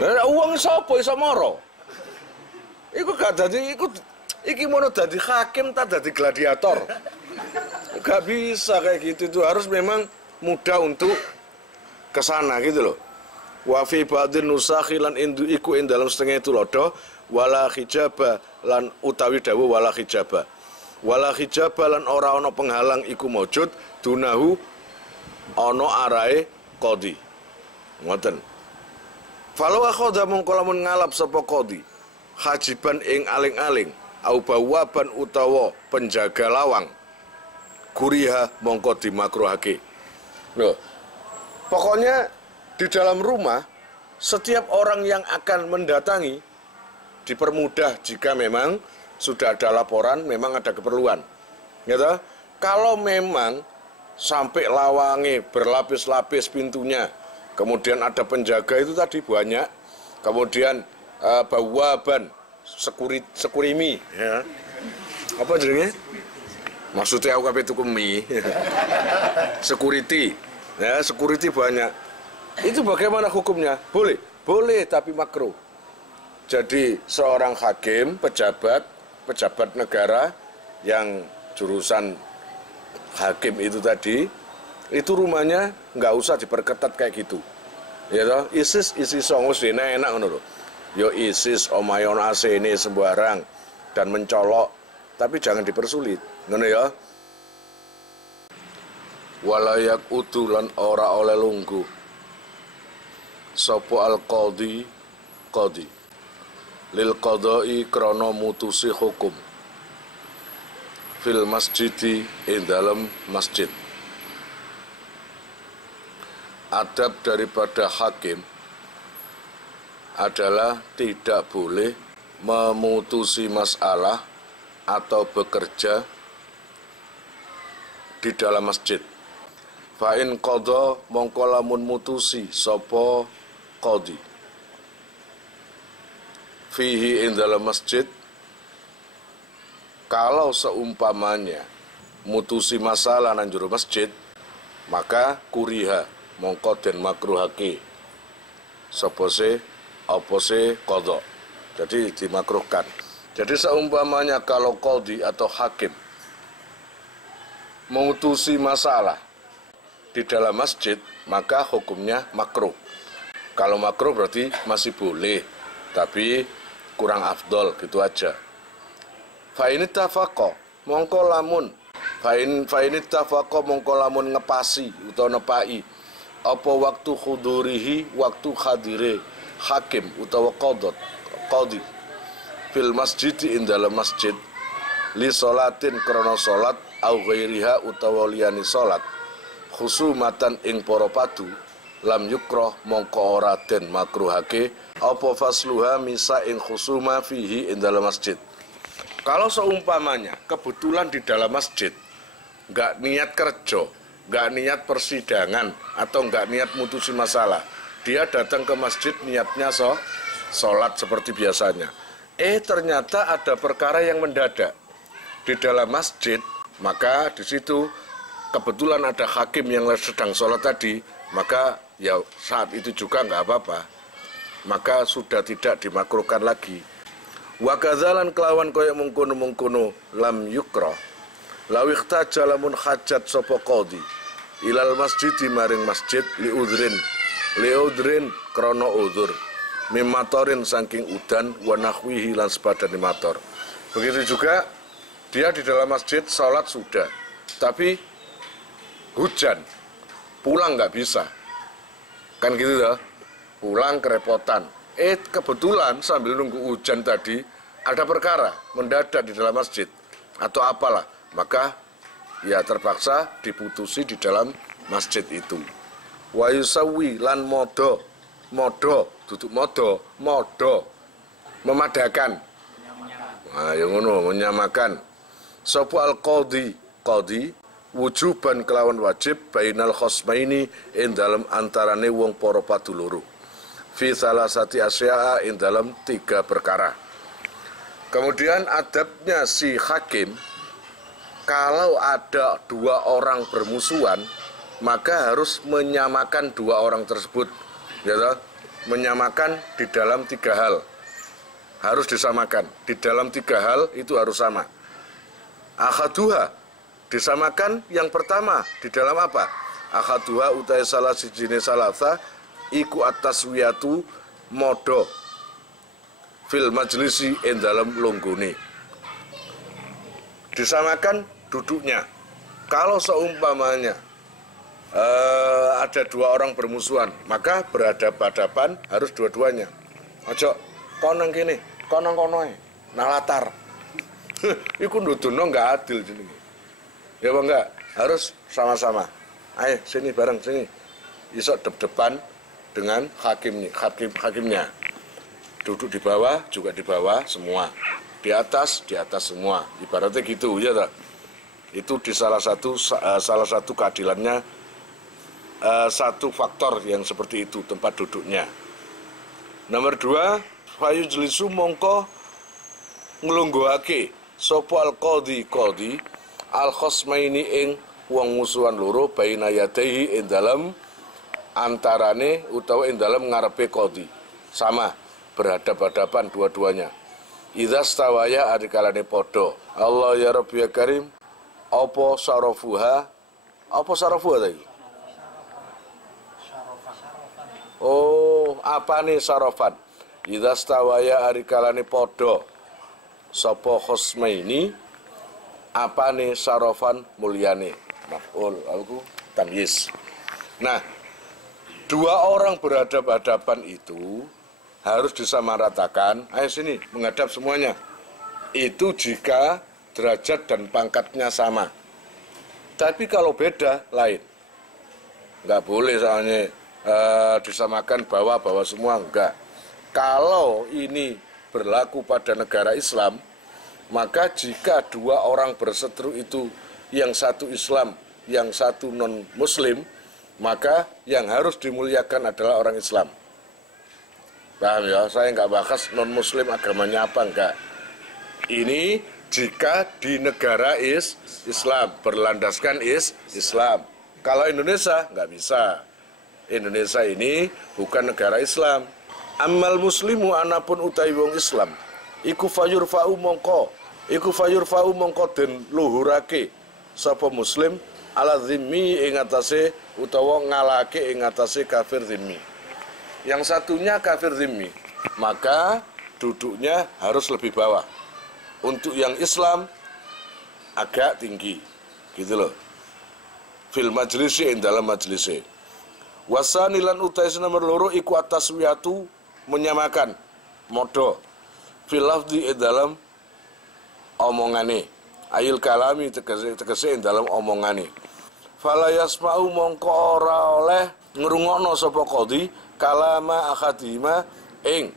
Lah wong sapa iso mara? Iku gak dadi iki mono dadi hakim ta dadi gladiator. Gak bisa kayak gitu, itu harus memang mudah untuk kesana gitu loh. Wa fi ba'dhin nusakhi lan indu iku ing dalam setengah itu lodo wala hijaba lan utawi dawu wala hijaba. Wala hijaba lan ora ana penghalang iku maujud dunahu ana arahe qadhi. Ngoten. Falau akhadha mongko lamun ngalap sapa qadhi hajiban ing aling-aling au bawaban utawa penjaga lawang kuriha mongko dimakruhake. Loh, pokoknya di dalam rumah setiap orang yang akan mendatangi dipermudah jika memang sudah ada laporan, memang ada keperluan. Gitu? Kalau memang sampai lawangi berlapis-lapis pintunya, kemudian ada penjaga itu tadi banyak, kemudian bawaban sekurimi, ya. Apa jadinya? Maksudnya aku kabeh tuku mie. Security. Ya, security banyak. Itu bagaimana hukumnya? Boleh, boleh tapi makruh. Jadi seorang hakim, pejabat negara yang jurusan hakim itu tadi, itu rumahnya nggak usah diperketat kayak gitu. Ya toh, ISIS songus dene enak ngono lho. Yo ISIS omayon AC ini sembarang dan mencolok, tapi jangan dipersulit. Ngono ya. Walayak utulan ora oleh lungguh. Sopo al qadhi lil qadai krana mutusi hukum fil masjidi ing dalam masjid. Adab daripada hakim adalah tidak boleh memutusi masalah atau bekerja di dalam masjid. Fa'in qadha mongko lamun mutusi sapa qadhi fihi ing dalam masjid, kalau seumpamanya mutusi masalah nang jero masjid, maka kuriha mongko den makruhake sapa se apa se qadha. Jadi dimakruhkan. Jadi seumpamanya kalau qadhi atau hakim memutusi masalah di dalam masjid, maka hukumnya makruh. Kalau makruh berarti masih boleh, tapi kurang afdol gitu aja. Fa ini tafaqo mongko lamun fa ini tafaqo mongko lamun ngepasi utawa nepai apa waktu khudurihi waktu hadire hakim utawa qadhi fil masjid ing dalam masjid li salatin krana salat au ghairiha utawa liyani salat khusumatan ing para padu lam yukroh mongko ora den makruhake apa fasluha misa ing khusuma fihi ing dalam masjid. Kalau seumpamanya kebetulan di dalam masjid nggak niat kerja, nggak niat persidangan atau nggak niat mutusin masalah, dia datang ke masjid niatnya sholat seperti biasanya. Ternyata ada perkara yang mendadak di dalam masjid, maka di situ kebetulan ada hakim yang sedang sholat tadi, maka ya saat itu juga nggak apa-apa, maka sudah tidak dimakruhkan lagi. Wa kadzalan kelawan kaya mungkono-mungkono lam yukra law ikhtaja lamun hajat sapa qadhi ilal masjid maring masjid liudrin krana udzur mimatorin saking udan wa nahwihi lan sepadane mator. Begitu juga dia di dalam masjid salat sudah, tapi hujan, pulang nggak bisa, kan gitu ya, pulang kerepotan. Kebetulan sambil nunggu hujan tadi ada perkara mendadak di dalam masjid atau apalah, maka ya terpaksa diputusi di dalam masjid itu. Wa yusawi lan modo duduk modo memadakan, nah yang ngono menyamakan sapa al qadhi wujuban kelawan wajib bainal khosmaini ing dalam antarane wong para padu loro fi salasati asya'a ing dalam 3 perkara. Kemudian adabnya si hakim, kalau ada 2 orang bermusuhan maka harus menyamakan dua orang tersebut, ya toh? Menyamakan di dalam tiga hal, harus disamakan di dalam tiga hal itu harus sama. Akhaduha, disamakan yang pertama di dalam apa? Akhaduha utai salah sijine salasa iku ataswiyatu modo fil majlisi in dalam longgone. Disamakan duduknya. Kalau seumpamanya ada dua orang bermusuhan, maka berhadapan-hadapan harus dua-duanya. Ojo konang kene, konang konoe, nalatar. Iku nuduno nggak adil jenenge. Ya apa enggak? Harus sama-sama. Ayo sini bareng sini. Iso dep-depan dengan hakimnya. Duduk di bawah juga di bawah semua. Di atas semua. Ibaratnya gitu ya tak? Itu di salah satu keadilannya, satu faktor yang seperti itu tempat duduknya. Nomor 2, fayujlisu mongko nglungguhake sapa al-qadhi al-khosmaini ing wong musuhan loro baina yadaihi ing dalem antarane utawa ing dalem ngarepe qadhi. Sama, berhadap-hadapan dua-duanya. Idza stawaya adikalane padha. Allah ya Rabbi ya Karim. Apa sarafuha tadi? Oh, apa nih sarofan? Idza stawaya adikalane padha sapa khosmaini apa nih sarofan mulyane maf'ul aku tamyiz. Nah, dua orang berhadap-hadapan itu harus disamaratakan. Ayo sini menghadap semuanya. Itu jika derajat dan pangkatnya sama. Tapi kalau beda lain. Enggak boleh soalnya disamakan bawah semua, enggak. Kalau ini berlaku pada negara Islam, maka jika dua orang berseteru itu yang satu Islam, yang satu non-Muslim, maka yang harus dimuliakan adalah orang Islam. Paham ya? Saya nggak bahas non-Muslim agamanya apa, enggak. Ini jika di negara Islam, berlandaskan Islam. Kalau Indonesia nggak bisa. Indonesia ini bukan negara Islam. Amal muslimu anapun utai wong Islam iku fayurfa'u mongko den luhurake sapa muslim ala zimmi ing atase utawa ngalake ing atase kafir zimmi. Yang satunya kafir zimmi, maka duduknya harus lebih bawah. Untuk yang Islam agak tinggi. Gitu loh. Fil majlisi ing dalam majlisi. Wasanilan utai nomor loro iku ataswiyatu menyamakan modo fil lafzi dalam omongane ayil kalami tegese dalam omongane fala yasma'u mongko ora oleh ngrungokno sapa qadhi kalama akhadima ing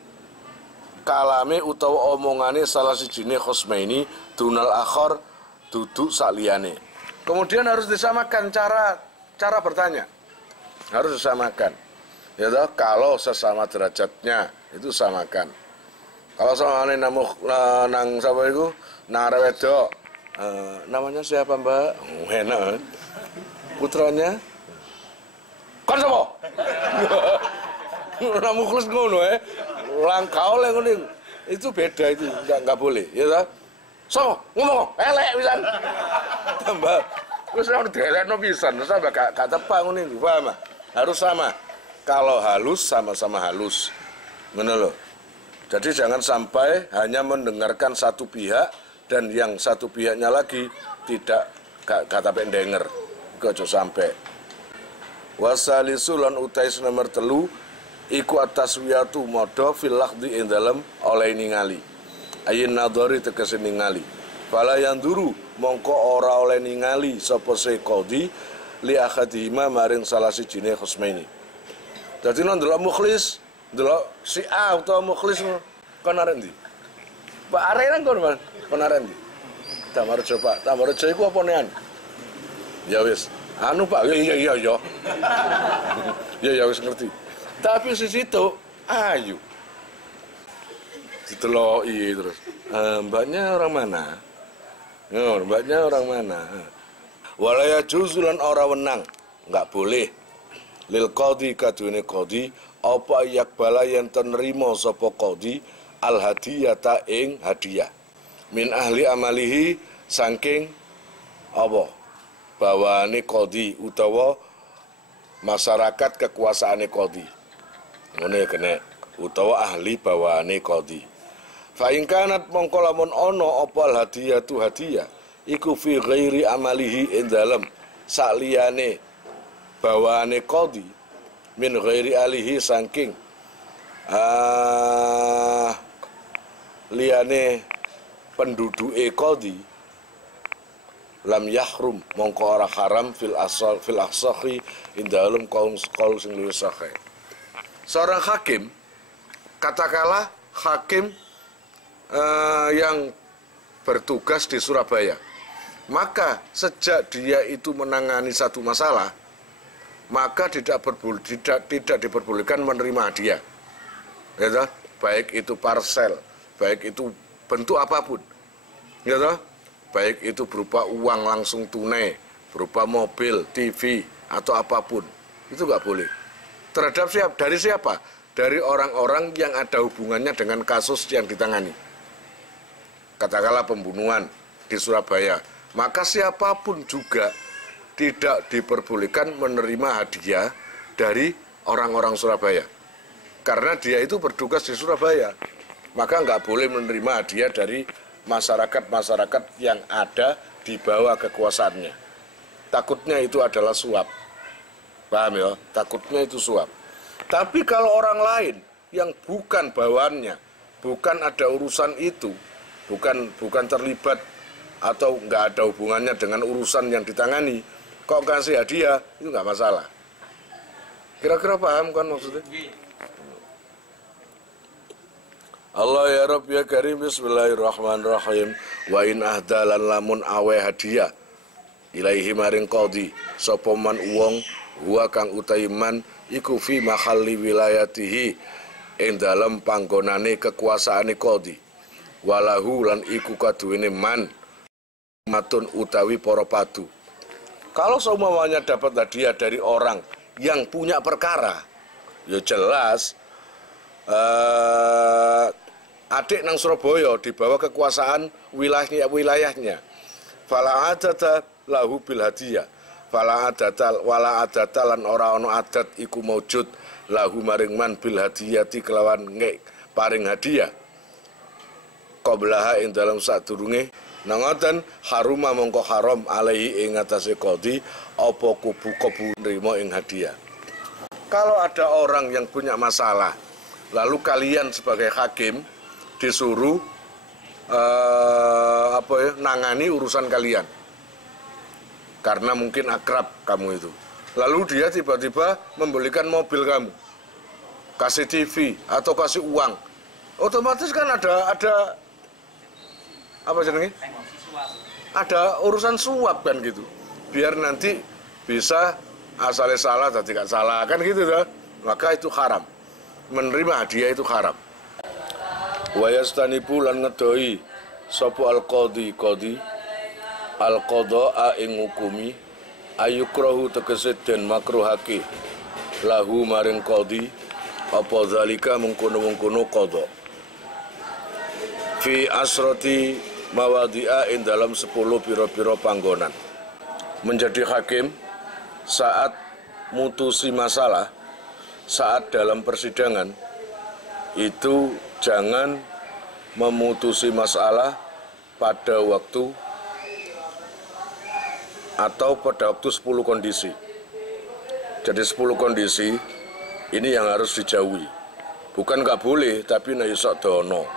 kalame utawa omongane salah sijine khosmaini dunal akhar duduk saliyane. Kemudian harus disamakan cara bertanya, harus disamakan. Ya toh, kalau sesama derajatnya itu samakan. Kalau sama nang sapa iku nang wedok. Namanya siapa, Mbak? Enak. Putranya kon sapa? Ora mukhlis ngono langkah oleh ngono. Itu beda itu, enggak boleh, ya toh? So, ngomong elek pisan. Tambah wis ora dielekno pisan, sampe gak tepak ngono iki, paham? Harus sama. Kalau halus sama-sama halus, ngono loh. Jadi jangan sampai hanya mendengarkan satu pihak dan yang satu pihaknya lagi tidak kata pendenger, ojo sampai. Wasalisul lan utais nomor 3 iku ataswiyatu modo fil laqdi ing dalem oleh ningali. Ayin nadhari tegese ningali. Fala yang duru mongko ora oleh ningali sapa se qadhi li akhadihima maring salah sijine khosmaini. Dadi nek ndelok mukhlis, ndelok si A utawa mukhlis kon arek ndi? Pak arek nang kono, Mas. Kon arek ndi? Tamarjo, Pak. Tamarjo iku apa nean? Ya wis. Anu, Pak. Iya. Ya wis ngerti. Tapi si situ ayu. Diteloki terus. Mbaknya orang mana? Mbaknya orang mana? Walaya juzulan ora wenang. enggak boleh lil qadhi kaduene qadhi apa yakbala yen nerima sapa qadhi al hadiyata ing hadiah min ahli amalihi saking apa bawane qadhi utawa masyarakat kekuasaane qadhi ngene kene utawa ahli bawane qadhi fa in kanat mongko lamun ana apa al hadiyatu hadiah iku fi ghairi amalihi ing dalem saliyane bawane qadhi min ghairi alihi saking liyane penduduke qadhi lam yahrum mongko ora haram fil asahi ing dalem kaul sing luwih sahih. Seorang hakim, katakanlah hakim yang bertugas di Surabaya, maka sejak dia itu menangani satu masalah, maka tidak diperbolehkan menerima hadiah, ya, baik itu parsel, baik itu bentuk apapun, ya, baik itu berupa uang langsung tunai, berupa mobil, TV atau apapun, itu nggak boleh. Terhadap dari siapa? Dari orang-orang yang ada hubungannya dengan kasus yang ditangani. Katakanlah pembunuhan di Surabaya, maka siapapun juga tidak diperbolehkan menerima hadiah dari orang-orang Surabaya. Karena dia itu bertugas di Surabaya, maka nggak boleh menerima hadiah dari masyarakat-masyarakat yang ada di bawah kekuasaannya. Takutnya itu adalah suap. Paham ya? Takutnya itu suap. Tapi kalau orang lain yang bukan bawaannya, bukan ada urusan itu, bukan terlibat atau nggak ada hubungannya dengan urusan yang ditangani, kok kasih hadiah, itu nggak masalah. Kira-kira paham kan maksudnya? Allah ya Rabb ya Karim, bismillahirrahmanirrahim. Wa in ahdalan lamun awe hadiah ilaihi maring qadhi sapa man wong huwa kang utaiman iku fi mahalli wilayatihi ing dalem panggonane kekuasaane qadhi walahu lan iku kaduwene man matun utawi para padu. Kalau semuanya dapat hadiah dari orang yang punya perkara, ya jelas adik nang Surabaya di bawah kekuasaan wilayahnya. Fala adata lahu bil hadiyah. Fala adata wala adata lan ora ana adat iku maujud lahu maring man bil hadiyati kelawan ngek paring hadiah. Qablaha ing dalam sadurunge nangoten haruma mongko haram alaihi ing atase qadhi apa kubu nrimo ing hadiah. Kalau ada orang yang punya masalah, lalu kalian sebagai hakim disuruh nangani urusan kalian karena mungkin akrab kamu itu, lalu dia tiba-tiba membelikan mobil kamu, kasih TV atau kasih uang, otomatis kan ada apa jenenge? Ada urusan suap kan gitu, biar nanti bisa asalnya salah atau tidak salah kan gitu dah, maka itu haram. Menerima hadiah itu haram. Wa yastanibu lan ngedoi sapa al-qadhi al-qadha ing hukumi ayukrahu tegese den makruhake lahu maring qadhi apa zalika mengkono-mengkono qadha fi asrati mawadhi'a ing dalam 10 pira-pira panggonan. Menjadi hakim saat mutusi masalah, saat dalam persidangan itu jangan memutusi masalah pada waktu atau pada waktu 10 kondisi. Jadi 10 kondisi ini yang harus dijauhi. Bukan nggak boleh, tapi nek iso dono.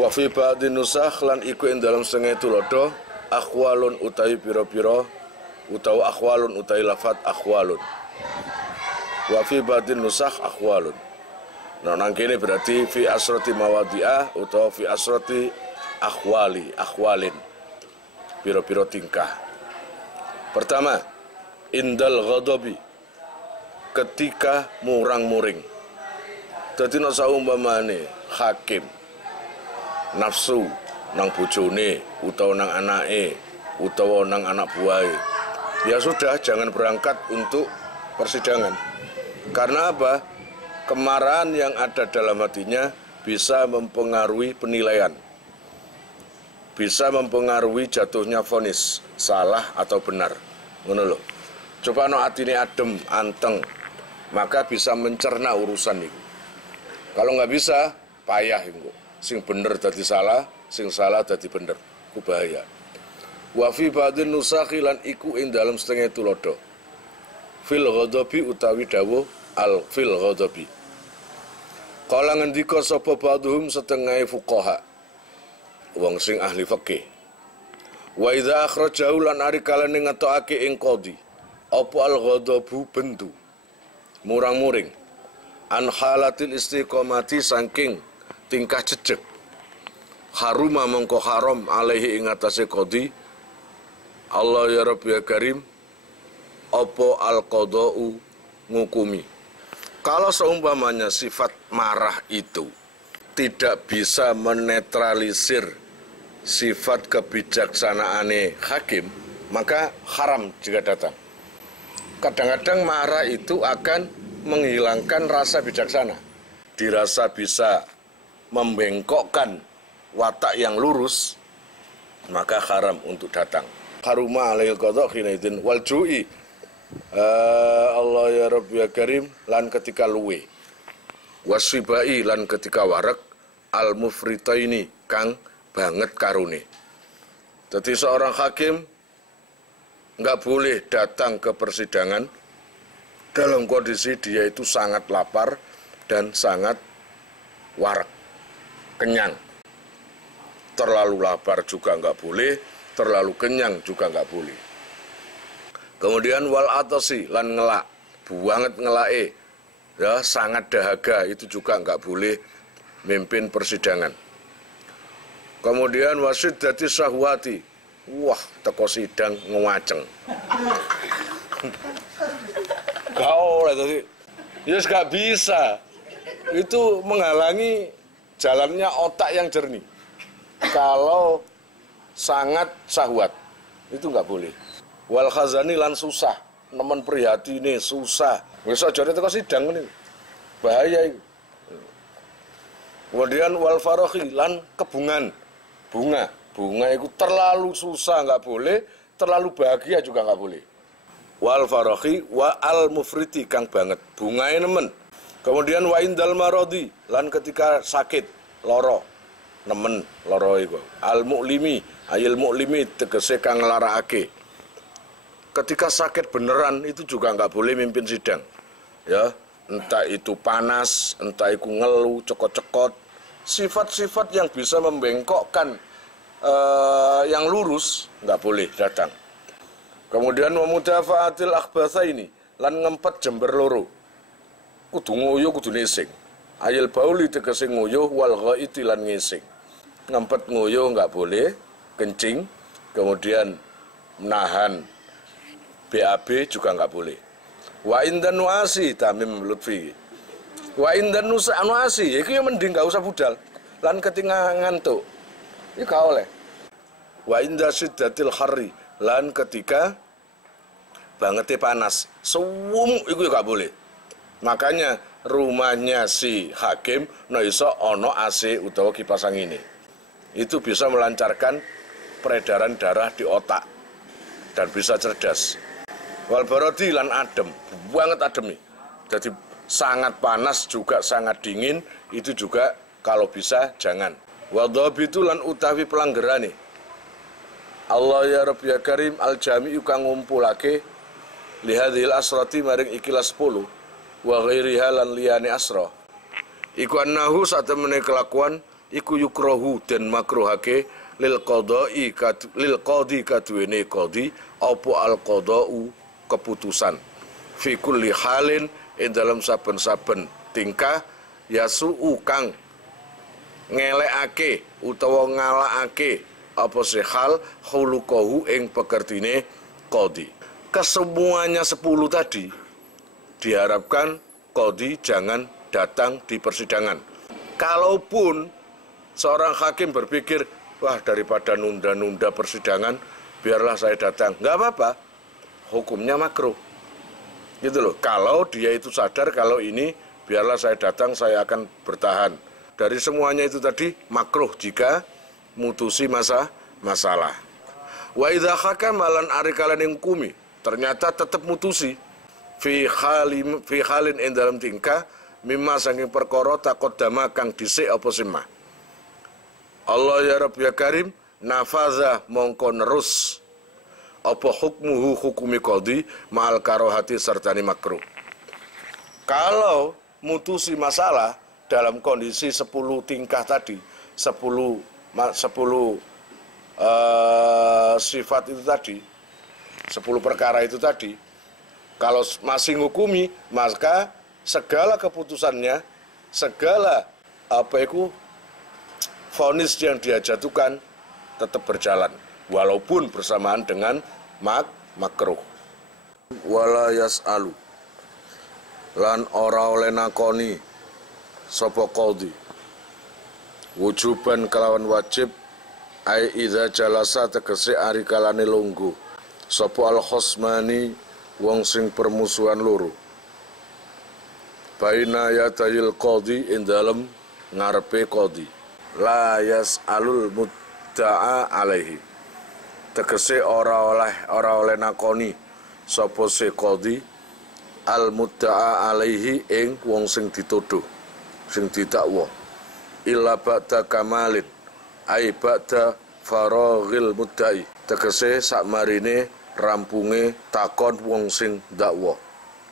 Wa fi ba'dhin nusakh lan iku ing dalam setengah tulodo akhwalun utawi pira-pira utawa akhwalun utawi lafat akhwalun. Wa fi ba'dhin nusakh akhwalun. Nah, nang kene berarti fi asrati mawadhi'ah utawa fi asrati akhwalin. Piro-piro tingkah. Pertama, indal ghadabi, ketika murang-muring. Dadi nek saumpamane hakim nafsu nang bojone utawa nang anake utawa nang anak buahe ya sudah jangan berangkat untuk persidangan. Karena apa? Kemarahan yang ada dalam hatinya bisa mempengaruhi penilaian, bisa mempengaruhi jatuhnya vonis salah atau benar. Ngono lho. Coba no atine adem, anteng, maka bisa mencerna urusan itu. Kalau nggak bisa, payah itu. Sing bener dadi salah, sing salah dadi bener. Ku bahaya. Wa fi ba'dhin nusakhi lan iku ing dalam setengah tulodo. Fil ghadabi utawi dawuh al fil ghadabi. Kala ngendika sapa ba'dhum setengah fuqaha. Wong sing ahli fikih. Wa idza akhrajahu lan ari kalane ngetokake ing qadhi. Apa al ghadabu bendu. Murang-muring. An halatil istiqomati saking tingkah jejeg. Haruma mongko haram alaihi ing atase qadhi. Allah ya Rabbi ya Karim. Apa al qada'u ngukumi. Kalau seumpamanya sifat marah itu tidak bisa menetralisir sifat kebijaksanaane hakim, maka haram jika datang. Kadang-kadang marah itu akan menghilangkan rasa bijaksana. Dirasa bisa membengkokkan watak yang lurus, maka haram untuk datang. Haruma alaihil qadha' khinaidin wal ju'i. Allah ya Rabbi ya Karim lan ketika luwe. Wasibai lan ketika warak al mufritaini kang banget karune. Jadi seorang hakim nggak boleh datang ke persidangan dalam kondisi dia itu sangat lapar dan sangat warak, kenyang. Terlalu lapar juga nggak boleh, terlalu kenyang juga nggak boleh. Kemudian wal atasi lan ngelak, banget ngelae, ya sangat dahaga itu juga nggak boleh mimpin persidangan. Kemudian wasid dati syahwati, wah teko sidang ngewaceng. Kau lah tadi, ya nggak bisa, itu menghalangi jalannya otak yang jernih. Kalau sangat syahwat, itu nggak boleh. Wal khazani lan susah, nemen prihatine susah. Wis aja teko sidang ini. Bahaya itu. Kemudian wal farahi lan kebungan. Bunga itu terlalu susah nggak boleh, terlalu bahagia juga nggak boleh. Wal farahi wa al mufriti kang banget. Bungae nemen. Kemudian wa indal maradi lan ketika sakit, loro. Nemen loro iku. Al mu'limi, ayil mu'limi tegese kang nglarakake. Ketika sakit beneran itu juga nggak boleh mimpin sidang, ya entah itu panas, entah itu ngeluh, cekot-cekot, sifat-sifat yang bisa membengkokkan yang lurus nggak boleh datang. Kemudian wamudafaatil akhbatha ini, lan ngempet jember loro, kudu ngoyo kudu ngising, ayil bauli tegese ngoyo wal ghaiti lan ngising, ngempet ngoyo nggak boleh, kencing, kemudian menahan BAB juga nggak boleh. Wa indan nuasi tamim lutfi. Wa indan nuasi, itu yang mending nggak usah budal. Lan ketika ngantuk, itu nggak oleh. Wa inda syiddatil harri, lan ketika bangetnya panas, sewum itu nggak boleh. Makanya rumahnya si hakim, no iso ono AC utawa kipas angin ini. Itu bisa melancarkan peredaran darah di otak dan bisa cerdas. Wal barodi lan adem, banget adem nih. Jadi sangat panas juga sangat dingin, itu juga kalau bisa jangan. Wa dhabitu lan utawi pelanggerane. Allah ya Rabbi ya Karim al jami'u kang ngumpulake li hadhil asrati maring ikilah 10 wa ghairiha lan liyane asra. Iku annahu satemene kelakuan iku yukrahu den makruhake lil qadi kaduwene qadi apa al qada'u keputusan fi kulli halin ing dalam saben-saben tingkah yasu'u kang ngelekake utawa ngalakake apa sih hal khuluquhu ing pekertine qadi. Kesemuanya 10 tadi diharapkan qadi jangan datang di persidangan. Kalaupun seorang hakim berpikir, wah daripada nunda-nunda persidangan biarlah saya datang, nggak apa-apa. hukumnya makruh. Gitu loh. Kalau dia itu sadar kalau ini biarlah saya datang, saya akan bertahan. Dari semuanya itu tadi makruh jika mutusi masalah. Wa idza hakama lan ari kalian hukumi, ternyata tetap mutusi fi halin ing dalam tingkah mimma saking perkara taqaddama kang dhisik apa simah. Allah ya Rabb ya Karim nafaza mongko nerus apa hukmuhu hukumi qadhi ma'al karohati sertani makruh. Kalau mutusi masalah dalam kondisi 10 tingkah tadi, 10 sifat itu tadi, 10 perkara itu tadi, kalau masih ngukumi, maka segala keputusannya, segala vonis yang dia jatuhkan tetap berjalan, walaupun bersamaan dengan makruh. Wala yas'alu lan ora oleh nakoni sapa qadhi wujuban kelawan wajib ai idza jalasa tegese ari kalane lungguh sapa al khosmani wong sing permusuhan loro baina yadayil qadhi ing dalem ngarepe qadhi la yas'alul mudda'a alaihi tegese ora oleh nakoni sapa se qadhi al mudda'a alaihi ing wong sing dituduh sing didakwa illa ba'da kamalin ai ba'da faraghil mudda'i tegese sakmarine rampunge takon wong sing dakwa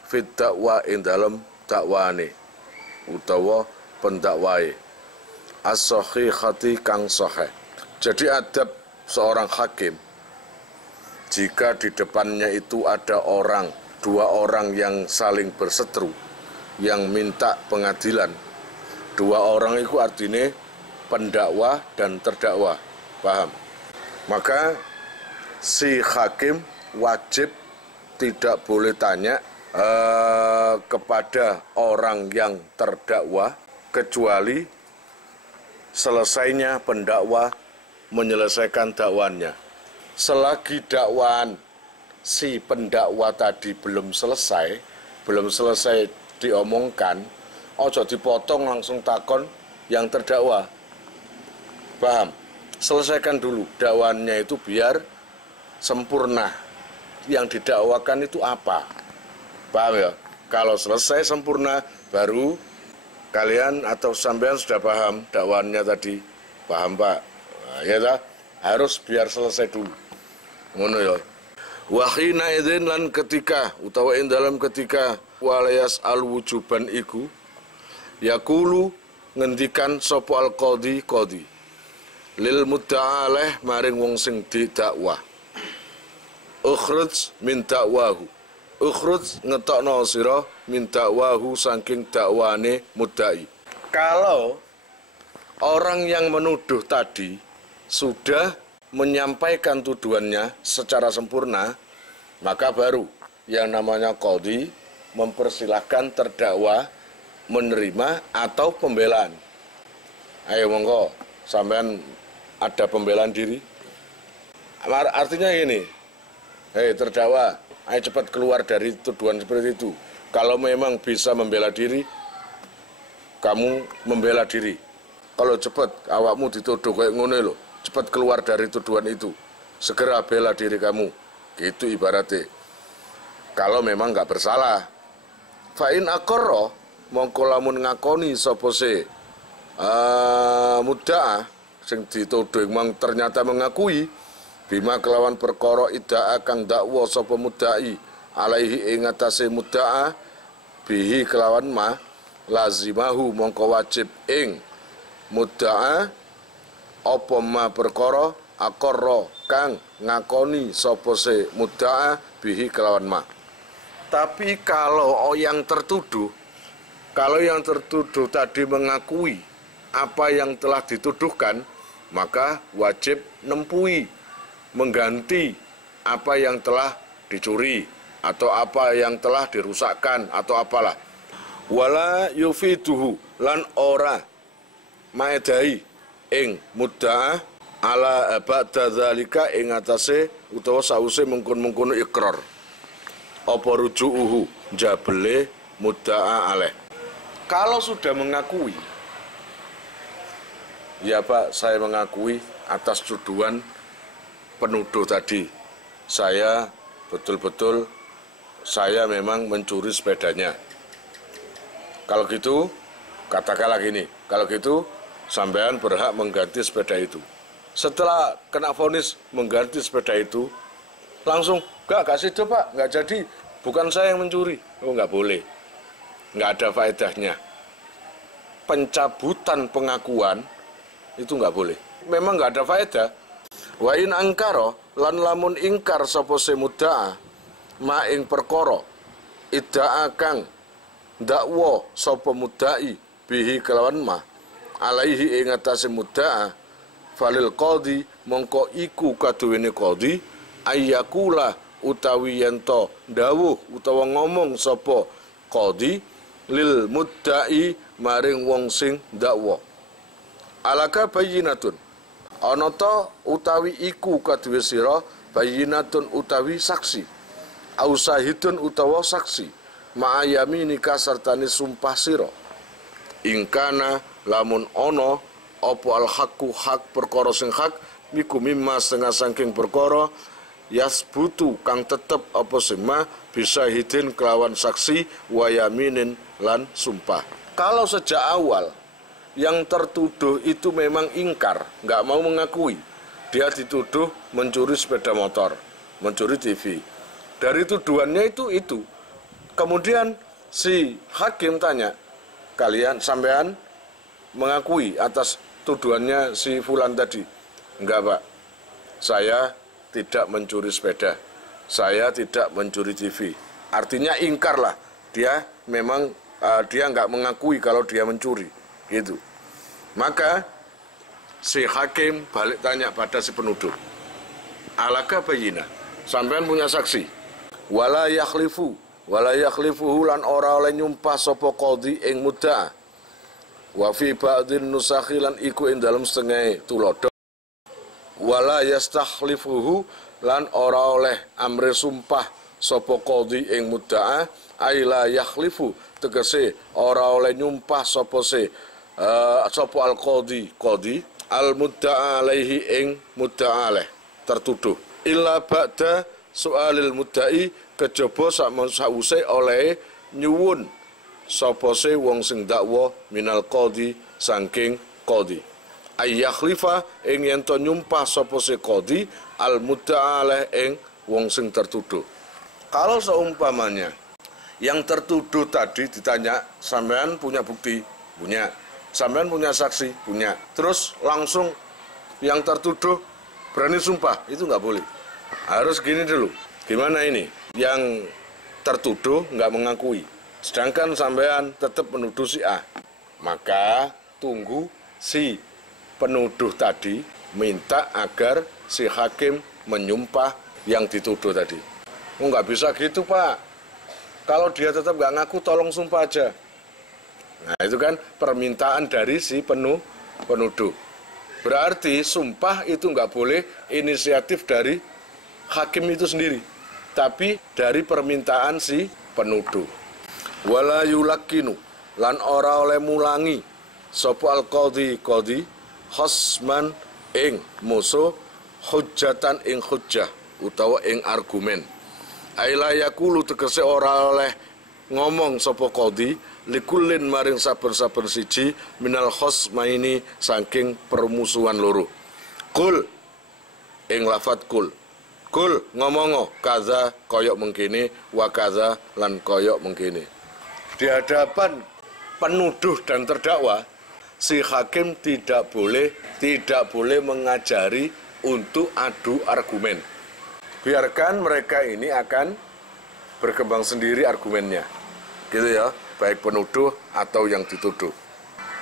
fit dakwa ing dalem dakwane utawa pendakwae as-sahihati kang sahih. Jadi adab seorang hakim jika di depannya itu ada dua orang yang saling berseteru, yang minta pengadilan. Dua orang itu artinya pendakwa dan terdakwa, paham? Maka si hakim wajib tidak boleh tanya kepada orang yang terdakwa, kecuali selesainya pendakwa menyelesaikan dakwaannya. Selagi dakwaan si pendakwa tadi belum selesai diomongkan, ojo dipotong langsung takon yang terdakwa. Paham? Selesaikan dulu dakwaannya itu biar sempurna. Yang didakwakan itu apa? Paham ya? Kalau selesai sempurna baru kalian atau sampean sudah paham dakwaannya tadi. Paham, Pak? Nah, ya tak? Harus biar selesai dulu. Ngono ya. Wahina idzin lan ketika utawa ing dalam ketika walayas al wujuban iku yaqulu ngendikan sapa al qadhi lil mudda'aleh maring wong sing didakwa ukhruj min dakwahu ukhruj ngetokno sira min dakwahu saking dakwane mudda'i. Kalau orang yang menuduh tadi sudah menyampaikan tuduhannya secara sempurna, maka baru yang namanya qadhi mempersilahkan terdakwa menerima atau pembelaan. Ayo monggo, sampean ada pembelaan diri. Artinya ini, hei terdakwa, ayo cepat keluar dari tuduhan seperti itu. Kalau memang bisa membela diri, kamu membela diri. Kalau cepat awakmu dituduh kayak ngono lho, cepat keluar dari tuduhan itu, segera bela diri kamu, gitu ibaratnya. Kalau memang nggak bersalah, fa'in aqarra mongko lamun ngakoni sapa se mudda'a sing dituduh memang ternyata mengakui bima kelawan perkara idda'a kang dakwa sapa mudda'i alaihi ing atase mudda'a bihi kelawan ma lazimahu mongko wajib ing mudda'a apa ma perkara aqarra kang ngakoni sapa se mudda'a bihi kelawan ma. Tapi kalau yang tertuduh tadi mengakui apa yang telah dituduhkan, maka wajib nempui, mengganti apa yang telah dicuri atau apa yang telah dirusakkan atau apalah. Wala yufiduhu lan ora maedai ing mudda'a ala ba'da dzalika ing atase utawa sause mungkun-mungkun ikrar. apa ruju'uhu jabele mudda'a alaih. Kalau sudah mengakui, ya Pak, saya mengakui atas tuduhan penuduh tadi, saya betul-betul saya memang mencuri sepedanya. Kalau gitu, katakanlah gini, kalau gitu sampean berhak mengganti sepeda itu. Setelah kena vonis mengganti sepeda itu, langsung, gak situ Pak, gak jadi, bukan saya yang mencuri. Oh, gak boleh, gak ada faedahnya. Pencabutan pengakuan itu gak boleh, memang gak ada faedah. Wa in angkaro lan lamun ingkar sapa se mudda'a ma ing perkara idda'a kang dakwa sapa mudda'i bihi kelawan ma alaihi ing atase mudda'a falil qadhi mongko iku kaduwene qadhi ayyakula utawi yento dawuh utawa ngomong sapa qadhi lil mudda'i maring wong sing dakwa alaka bayyinatun ana ta utawi iku kaduwe sira bayyinatun utawi saksi au sahidun utawa saksi ma'ayami nikah sartani sumpah sira ingkana lamun ana apa al haqqu hak perkara sing hak miku mimma setengah saking perkara yasbutu kang tetep apa sing ma bisa hidin kelawan saksi wa yaminin lan sumpah. Kalau sejak awal yang tertuduh itu memang ingkar, nggak mau mengakui, dia dituduh mencuri sepeda motor, mencuri TV. Dari tuduhannya itu. Kemudian si hakim tanya, kalian sampean mengakui atas tuduhannya si fulan tadi? Enggak Pak, saya tidak mencuri sepeda, saya tidak mencuri TV. Artinya ingkar lah, dia memang dia nggak mengakui kalau dia mencuri, gitu. Maka si hakim balik tanya pada si penuduh, alaka bayina, sampean punya saksi? Wala yakhlifuhu lan ora oleh nyumpah sapa qadhi ing mudda'a. Wa fi ba'dhin nusakhi lan iku ing dalem setengah tulodo. Wala yastakhlifuhu lan ora oleh amre sumpah sapa qadhi ing mudda'a, ai la yakhlifu tegese ora oleh nyumpah sapa sapa al-qadhi al-mudda'a alaihi ing mudda'a alaih tertuduh illa ba'da soalil mudda'i kejaba sause oleh nyuwun sapa se wong sing dakwa minal qadhi saking qadhi ay yakhlifa ing yen to nyumpah sapa se qadhi al-mudda'a alaih ing wong sing tertuduh. Kalau seumpamanya yang tertuduh tadi ditanya, sampean punya bukti? Punya. Sampean punya saksi? Punya. Terus langsung yang tertuduh berani sumpah? Itu nggak boleh. Harus gini dulu. Gimana ini? Yang tertuduh nggak mengakui. Sedangkan sampean tetap menuduh si A. Maka tunggu si penuduh tadi minta agar si hakim menyumpah yang dituduh tadi. Nggak bisa gitu Pak. Kalau dia tetap nggak ngaku, tolong sumpah aja. Nah itu kan permintaan dari si penuduh. Berarti sumpah itu nggak boleh inisiatif dari hakim itu sendiri, tapi dari permintaan si penuduh. Wala yulakinu lan ora oleh mulangi sapa al-qadhi khosman ing musuh hujjatan ing hujjah utawa ing argumen. Aila yakulu tegese ora oleh ngomong sapa qadhi likulin maring saben-saben siji minal khosmaini saking permusuhan loro. Kul ing lafat kul ngomongo kaza koyok mengkini wa kaza lan koyok mengkini. Di hadapan penuduh dan terdakwa, si hakim tidak boleh mengajari untuk adu argumen. Biarkan mereka ini akan berkembang sendiri argumennya, gitu ya, baik penuduh atau yang dituduh.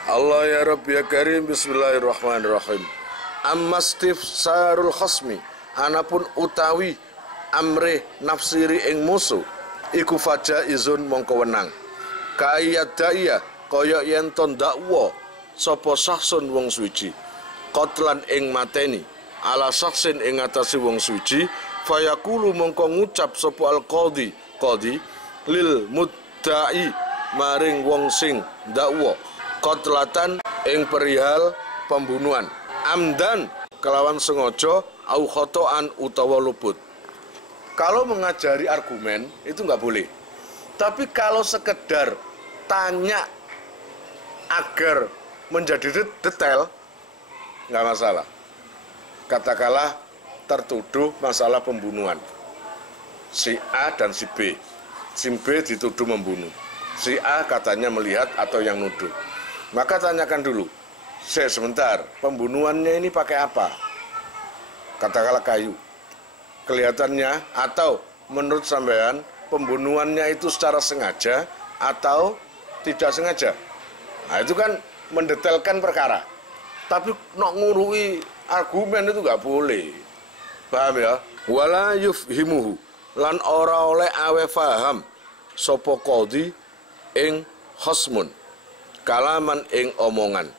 Allah ya Rabbi ya Karim, bismillahirrahmanirrahim. Ammastif sarul khasmi, anapun utawi amre nafsiri ing musuh, iku faja izun mongko wenang. Kayat daya kaya yen ton dakwa sapa saksun wong suci, qatlan ing mateni, ala saksin ing atase wong suci. Fayaqulu mongko ngucap sapa al-qadhi qadi lil mudda'i maring wong sing dakwa qatlatan ing perihal pembunuhan amdan kelawan sengaja au khotoan utawa luput. Kalau mengajari argumen itu nggak boleh. Tapi kalau sekedar tanya agar menjadi detail nggak masalah. Katakanlah tertuduh masalah pembunuhan si A dan si B. Si B dituduh membunuh. Si A katanya melihat atau yang nuduh. Maka tanyakan dulu, sebentar, pembunuhannya ini pakai apa? Katakanlah kayu. Kelihatannya atau menurut sampean pembunuhannya itu secara sengaja atau tidak sengaja. Nah itu kan mendetailkan perkara. Tapi nak ngurui argumen itu nggak boleh. Paham ya? Wala yufhimuhu lan ora oleh awe faham sapa qadhi ing khasmun kalaman ing omongan.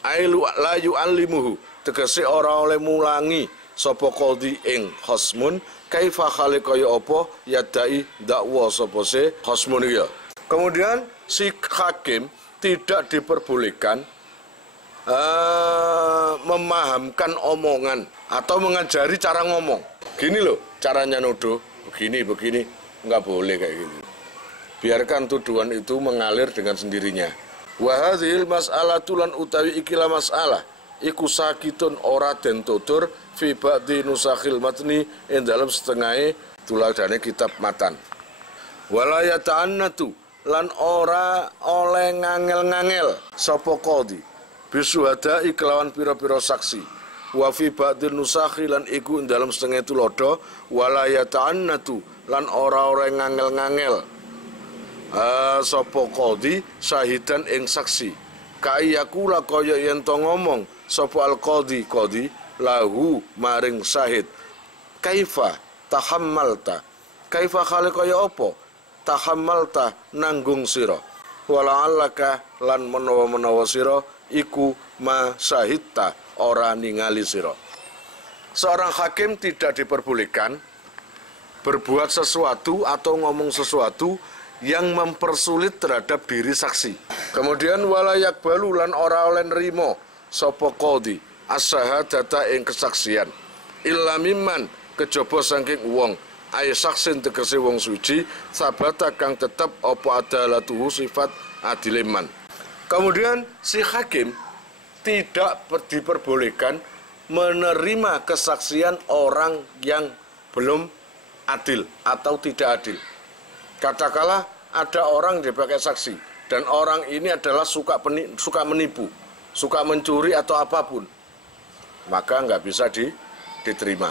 Ailu la yu'allimuhu tegese ora oleh mulangi sapa qadhi ing khasmun kaifa khali kaya apa yadai dakwa sapa se khasmun ya. Kemudian si hakim tidak diperbolehkan memahamkan omongan atau mengajari cara ngomong. Gini loh caranya nuduh, begini, nggak boleh kayak gitu. Biarkan tuduhan itu mengalir dengan sendirinya. Wa hadzil mas'alatu lan utawi ikilah masalah iku sakitun ora den tutur fi ba'di nusakhil matni ing dalam setengah tuladane kitab matan. Wala yata'annatu lan ora oleh ngangel-ngangel sapa qadhi bisuhada kelawan pira-pira saksi wa fi ba'din nusakhi lan iku dalam setengah tulodo wala yata'annatu lan ora ngangel-ngangel sapa qadhi syahidan ing saksi kayakula kaya yen to ngomong sapa al qadhi lahu maring syahid kaifa tahammalta kaifa khali kaya apa tahammalta nanggung sira wala allaka lan menawa sira iku ma syahidta ora ningali sira. Seorang hakim tidak diperbolehkan berbuat sesuatu atau ngomong sesuatu yang mempersulit terhadap diri saksi. Kemudian wala yakbalu lan ora oleh nrimo sapa qadhi as-syahadata ing kesaksian illa mimman kejaba saking wong ay saksin tegese wong suci sabata kang tetep apa adalatuhu sifat adileman. Kemudian si hakim tidak diperbolehkan menerima kesaksian orang yang belum adil atau tidak adil. Katakanlah ada orang dipakai saksi dan orang ini adalah suka menipu, suka mencuri atau apapun, maka nggak bisa diterima.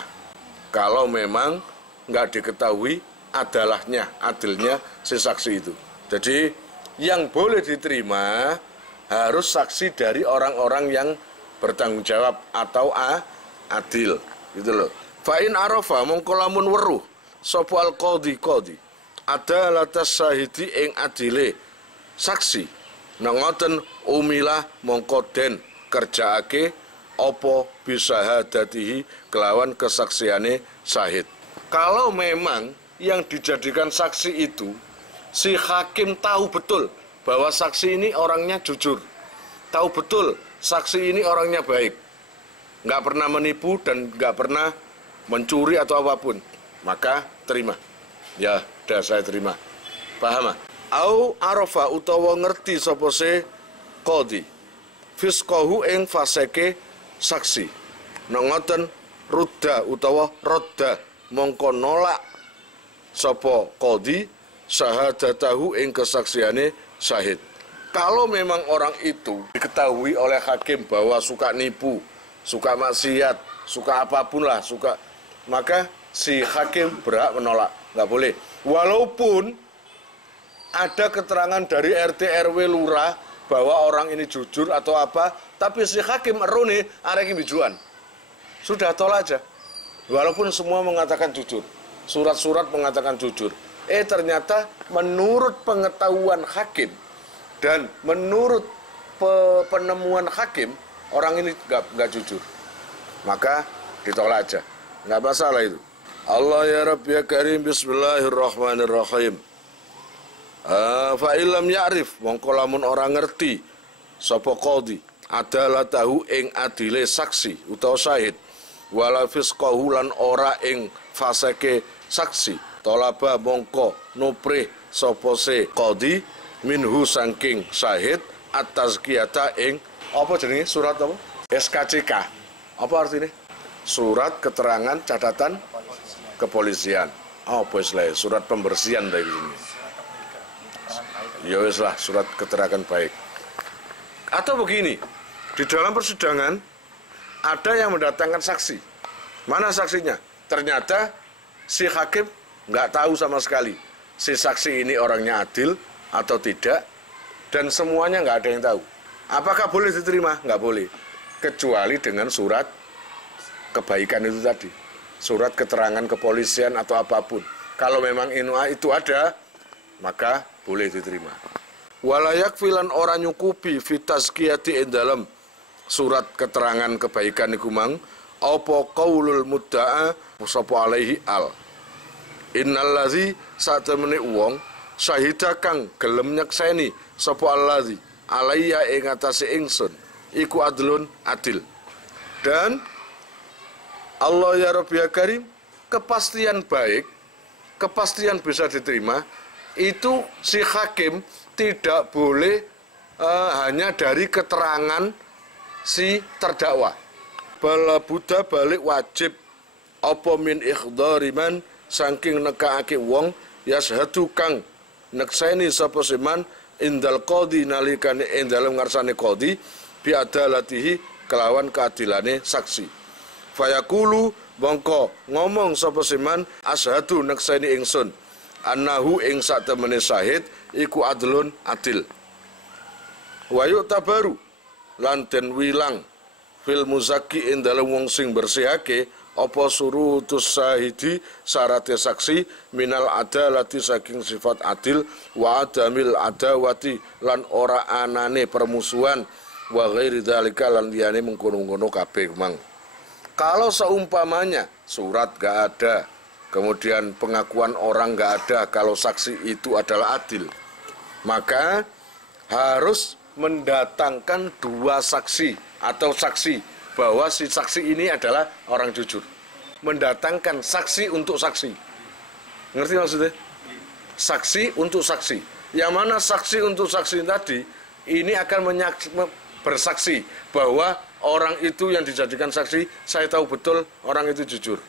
Kalau memang nggak diketahui adilnya si saksi itu. Jadi yang boleh diterima harus saksi dari orang-orang yang bertanggung jawab atau adil, gitu loh. Fa'in arafa mongko lamun weruh sapa al qadhi ada latas syahidi ing adile saksi ngoten umilah mongko den kerjaake apa bisahadatihi kelawan kesaksiane syahid. Kalau memang yang dijadikan saksi itu si hakim tahu betul bahwa saksi ini orangnya jujur, tahu betul saksi ini orangnya baik, nggak pernah menipu dan nggak pernah mencuri atau apapun, maka terima. Ya, dah saya terima. Paham? Au arafa utawa ngerti sapa se qadhi fisqahu ing faseke saksi. Nek ngoten rudda utawa rodda mongko nolak sapa qadhi syahadatahu ing kesaksiane syahid. Kalau memang orang itu diketahui oleh hakim bahwa suka nipu, suka maksiat, suka apapun lah, maka si hakim berhak menolak, nggak boleh. Walaupun ada keterangan dari RT RW lurah bahwa orang ini jujur atau apa, tapi si hakim erone arek bijuan. Sudah tolak aja. Walaupun semua mengatakan jujur, surat-surat mengatakan jujur. Ternyata menurut pengetahuan hakim dan menurut penemuan hakim orang ini nggak jujur, maka ditolak aja, nggak masalah itu. Allah ya Rabbi ya Karim, bismillahirrahmanirrahim. Fa ilam ya'rif, mongko lamun orang ngerti sapa qadhi adalah tahu ing adile saksi utawa syahid, wala fisqahu lan ora ing faseke saksi, tolaba mongko nuprih sapa se qadhi minhu saking syahid at-tazkiyata ing apa jenenge surat apa? SKCK. Apa artinya? Surat keterangan catatan kepolisian. Oh, bos lah, surat pembersihan dari sini. Ya wis lah, surat keterangan baik. Atau begini, di dalam persidangan ada yang mendatangkan saksi. Mana saksinya? Ternyata si hakim nggak tahu sama sekali si saksi ini orangnya adil atau tidak, dan semuanya nggak ada yang tahu. Apakah boleh diterima? Nggak boleh, kecuali dengan surat kebaikan itu tadi, surat keterangan kepolisian atau apapun. Kalau memang itu ada, maka boleh diterima. Walayak filan orang nyukupi fitazkiyati ing dalam surat keterangan kebaikan iku mang apa qaulul mudda'a sapa alaihi al innallazi satemene wong syahida kang gelem nyekseni sapa allazi alayya ing atase ingsun iku adlun adil. Dan Allah ya Rabbi ya Karim, kepastian baik, kepastian bisa diterima, itu si hakim tidak boleh hanya dari keterangan si terdakwa. Bala Buddha balik wajib apa min ikhdariman saking nekaake wong yashhadu kang nekseni sapa seman indal qadhi nalikane ing dalem ngarsane qadhi bi adalatihi kelawan keadilane saksi. Fayaqulu bangko ngomong sapa seman asyhadu nekseni ingsun annahu ing satemene syahid iku adlun adil. Wa yu'tabaru lan den wilang fil muzakki ing dalem wong sing bersihake apa surutus syahidi syarate saksi minal adalati saking sifat adil wa adamil adawati lan ora anane permusuhan wa ghairi dzalika lan liyane mengkono-kono kabeh mang. Kalau seumpamanya surat gak ada, kemudian pengakuan orang gak ada kalau saksi itu adalah adil, maka harus mendatangkan dua saksi atau saksi bahwa si saksi ini adalah orang jujur. Mendatangkan saksi untuk saksi. Ngerti maksudnya? Saksi untuk saksi. Yang mana saksi untuk saksi tadi ini akan bersaksi bahwa orang itu yang dijadikan saksi, saya tahu betul orang itu jujur.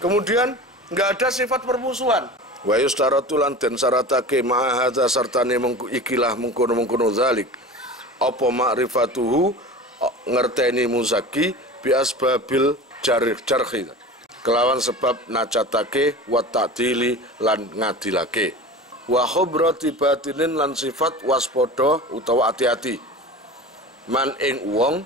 Kemudian nggak ada sifat permusuhan. Wa yustaratu lan den syaratake ma hadza sartane ikilah mengkono-mengkono zalik. Apa ma'rifatuhu ngerteni muzaki bi asbabil jarhi. Kelawan sebab nacatake wa ta'dili lan ngadilake. Wa khibrati batinin lan sifat waspada utawa hati-hati. Man ing wong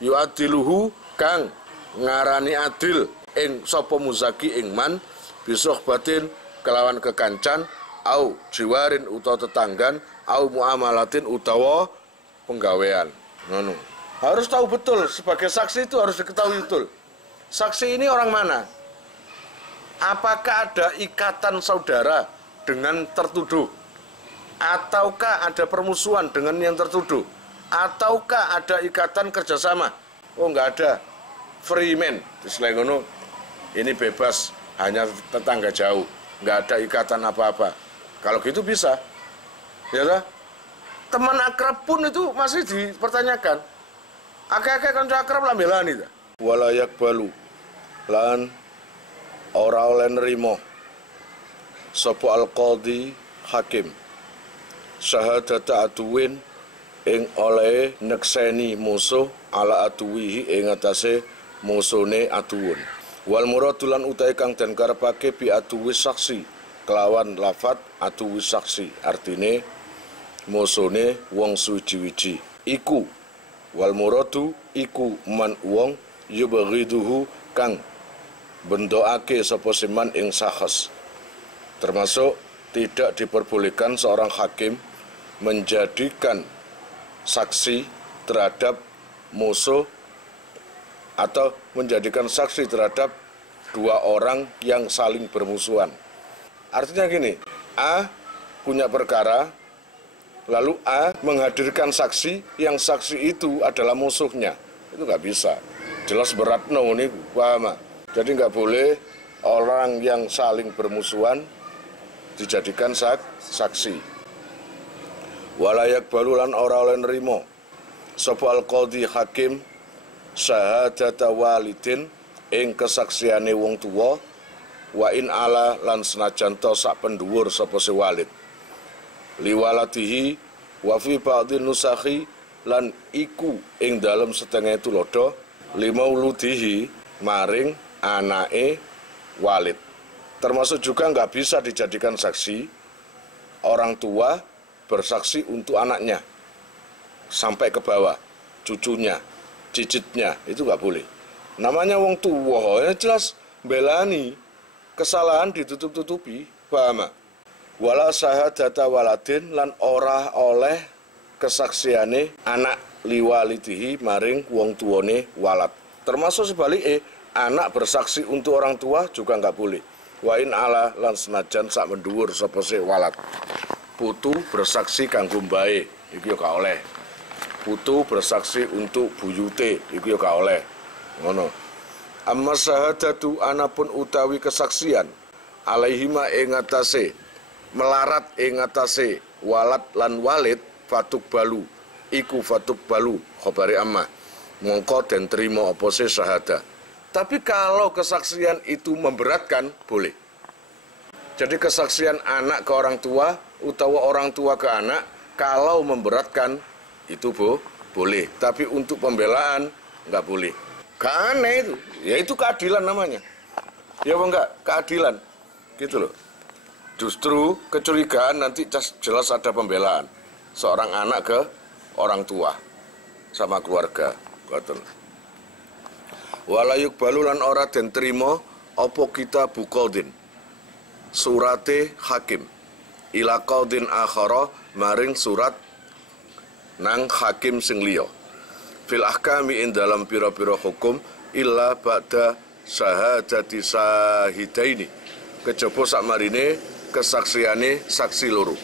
yu'adiluhu kang ngarani adil ing sapa muzaki ing man bisohbatin kelawan kekancan au jiwarin utawa tetanggan au muamalatin utawa penggawean. Ngono. Harus tahu betul, sebagai saksi itu harus diketahui betul. Saksi ini orang mana? Apakah ada ikatan saudara dengan tertuduh? Ataukah ada permusuhan dengan yang tertuduh? Ataukah ada ikatan kerjasama? Oh, nggak ada. Free man, selain itu ini bebas, hanya tetangga jauh, nggak ada ikatan apa-apa. Kalau gitu bisa, ya lah. Teman akrab pun itu masih dipertanyakan. Akeh-akeh kanca akrab lah belani ta. Walayak balu lan ora oleh nerimo sapa al-qadhi hakim syahadata aduwin ing oleh nekseni musuh ala aduwihi ing atase musuhne aduun. Wal muradulan utai kang den karepake bi aduwis saksi kelawan lafat aduwis saksi artine musuhne wong suci-wici iku wal muradu iku man wong yubghiduhu kang bendoake sapa seman ing sahas. Termasuk tidak diperbolehkan seorang hakim menjadikan saksi terhadap musuh atau menjadikan saksi terhadap dua orang yang saling bermusuhan. Artinya gini, A punya perkara, lalu A menghadirkan saksi yang saksi itu adalah musuhnya. Itu nggak bisa. Jelas berat no nih, paham? Jadi nggak boleh orang yang saling bermusuhan dijadikan saksi. Walayak balulan ora oleh nerimo sapa al-qadhi hakim syahadata walidin ing kesaksiane wong tuwa wa in ala lan senajan to sak pendhuwur sapa si walid liwalatihi wa fi ba'dhin nusakhi lan iku ing dalem setengah tulodo limauludihi maring anake walid. Termasuk juga nggak bisa dijadikan saksi orang tua bersaksi untuk anaknya sampai ke bawah, cucunya, cicitnya, itu nggak boleh. Namanya wong tua, ya jelas belani, kesalahan ditutup-tutupi, paham? Wala sahadata waladin lan ora oleh kesaksiane anak liwalidihi maring wong tuane walad. Termasuk sebaliknya, anak bersaksi untuk orang tua juga nggak boleh. Wa in ala lan senajan sak mendhuwur sapa sih walad. Putu bersaksi kanggo mbae, iku ya gak oleh. Putu bersaksi untuk buyute, iku ya gak oleh. Ngono. Amma syahadatu anapun utawi kesaksian alaihima ing atase melarat ing atase walad lan walid fatuk balu iku fatuk balu khabari amma mongko den trimo apa se syahada. Tapi kalau kesaksian itu memberatkan boleh. Jadi kesaksian anak ke orang tua utawa orang tua ke anak kalau memberatkan itu boleh. Tapi untuk pembelaan nggak boleh. Karena itu, ya itu keadilan namanya. Ya enggak, keadilan. Gitu loh. Justru kecurigaan nanti jelas ada pembelaan. Seorang anak ke orang tua sama keluarga. Walayuk balulan ora den trimo opo kita bukodin. Surate hakim ila qaudin akhara maring surat nang hakim sing liya fil ahkami ing dalam pira-pira hukum illa ba'da syahadati sahidaini kejaba sakmarine kesaksiane saksi loro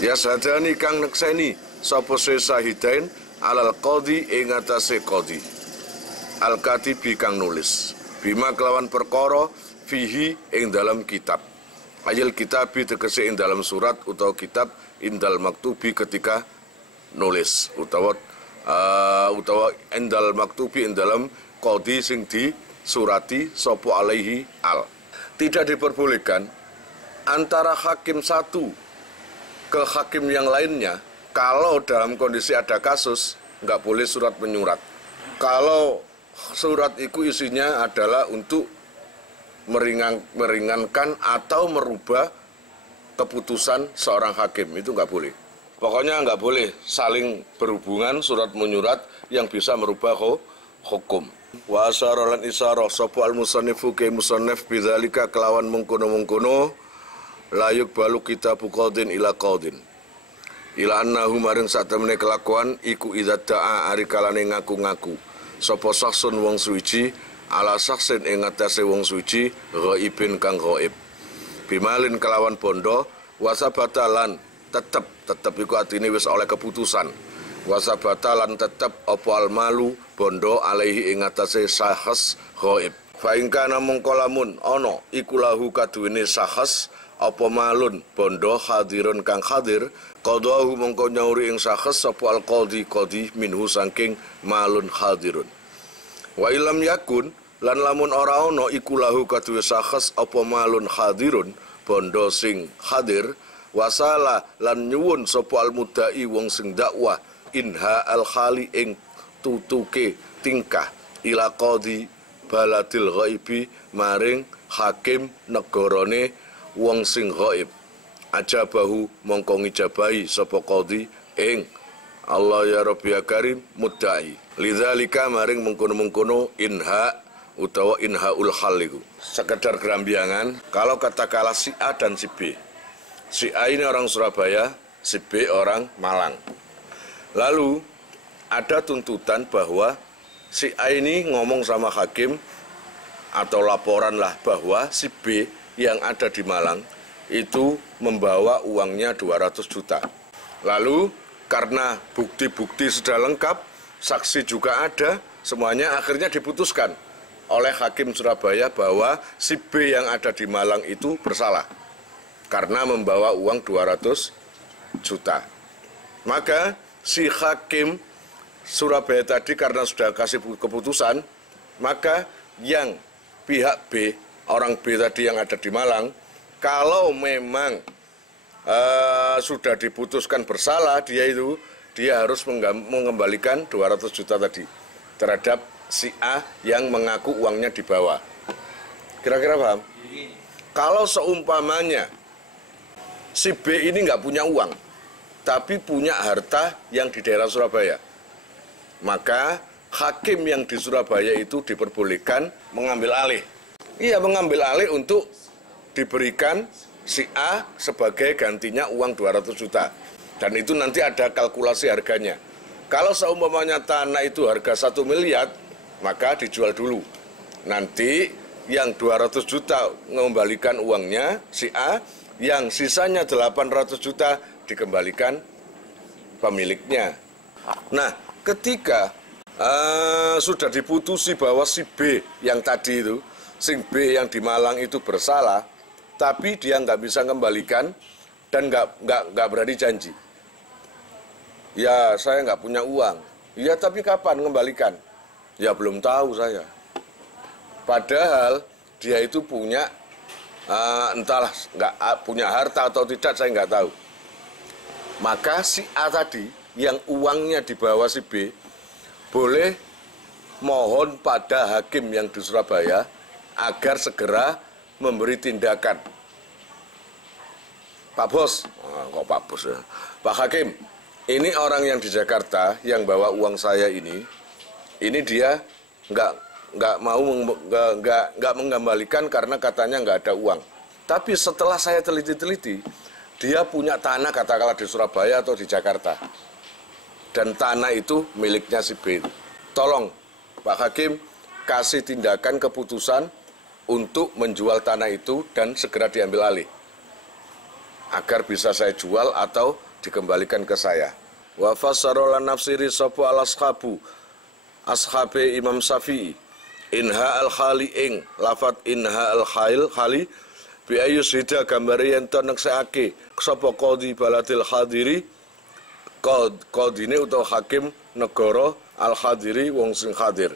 ya sadani kang nekseni sapa sahidain alal qadhi ing atase qadhi al katibi kang nulis bima kelawan perkara fihi ing dalam kitab ayil kitabi tegese ing dalam surat utawa kitab indal maktubi ketika nulis utawa indal maktubi ing dalam qadhi sing di surati sapa alaihi al. Tidak diperbolehkan antara hakim satu ke hakim yang lainnya kalau dalam kondisi ada kasus nggak boleh surat menyurat. Surat itu isinya adalah untuk meringankan atau merubah keputusan seorang hakim, itu nggak boleh. Pokoknya nggak boleh saling berhubungan surat menyurat yang bisa merubah hukum. Wa asyara lan isyarah sapa al-musannifu ke musannif bidzalika kelawan mengkono-mengkono layuk balu kitabu qadin ila qadin. Ila annahu maring satemene kelakuan iku idza da'a ari kalane ngaku-ngaku. Sapa saksun wong suci ala saksin ing atase wong suci ghaibin kang ghaib. Bimalin kelawan bondo wasabatalan tetep iku artine wis oleh keputusan. Wasabatalan tetep apa almalu bondo alaihi ing atase sahas ghaib. Fa ing kana mongko lamun ana iku lahu kaduwene sahas apa malun bondo hadirun kang hadir qadahu mongko nyauri ing sahas sapa alqadhi qadhi minhu saking malun hadirun. Wa ilam yakun lan lamun ora ana iku lahu kaduwe sahas apa malun hadirun bondo sing hadir wasala lan nyuwun sapa almudai wong sing dakwah inha al khali ing tutuke tingkah ila qadhi baladil ghaibi maring hakim negarane wong sing ghaib ajabahu mongko ngijabahi sapa qadhi ing Allah ya Rabbi ya Karim mudda'i lidzalika maring mengkono-mengkono inha utawa inhaul khaliku sekedar gerambiangan. Kalau katakanlah si A dan si B, si A ini orang Surabaya, si B orang Malang, lalu ada tuntutan bahwa si A ini ngomong sama hakim atau laporan lah bahwa si B yang ada di Malang itu membawa uangnya 200 juta. Lalu karena bukti-bukti sudah lengkap, saksi juga ada, semuanya akhirnya diputuskan oleh Hakim Surabaya bahwa si B yang ada di Malang itu bersalah karena membawa uang 200 juta. Maka si Hakim Surabaya tadi karena sudah kasih keputusan, maka yang pihak B, orang B tadi yang ada di Malang, kalau memang sudah diputuskan bersalah, dia harus mengembalikan 200 juta tadi terhadap si A yang mengaku uangnya dibawa. Kira-kira paham? Kalau seumpamanya si B ini nggak punya uang, tapi punya harta yang di daerah Surabaya, maka hakim yang di Surabaya itu diperbolehkan mengambil alih. Iya, mengambil alih untuk diberikan si A sebagai gantinya uang 200 juta. Dan itu nanti ada kalkulasi harganya. Kalau seumpamanya tanah itu harga 1 miliar, maka dijual dulu. Nanti yang 200 juta mengembalikan uangnya si A, yang sisanya 800 juta dikembalikan pemiliknya. Nah, ketika sudah diputusi bahwa si B yang tadi itu, si B yang di Malang itu bersalah, tapi dia nggak bisa kembalikan dan nggak berani janji. Ya, saya nggak punya uang. Ya, tapi kapan kembalikan? Ya, belum tahu saya. Padahal dia itu punya entahlah nggak punya harta atau tidak, saya nggak tahu. Maka si A tadi yang uangnya dibawa si B boleh mohon pada hakim yang di Surabaya agar segera memberi tindakan. Pak Bos, kok Pak Bos ya? Pak Hakim, ini orang yang di Jakarta yang bawa uang saya ini dia nggak mau mengembalikan karena katanya nggak ada uang. Tapi setelah saya teliti-teliti, dia punya tanah katakanlah di Surabaya atau di Jakarta. Dan tanah itu miliknya si B. Tolong Pak Hakim kasih tindakan keputusan untuk menjual tanah itu dan segera diambil alih. Agar bisa saya jual atau dikembalikan ke saya. Wa fassara lan nafsiri sapa al-ashabu ashabe Imam Syafi'i inha al-khali ing lafat inha al-khali bi ayusida gambare yen to nekseake sapa qadhi baladil hadiri qadine utawa hakim negara al-hadiri wong sing hadir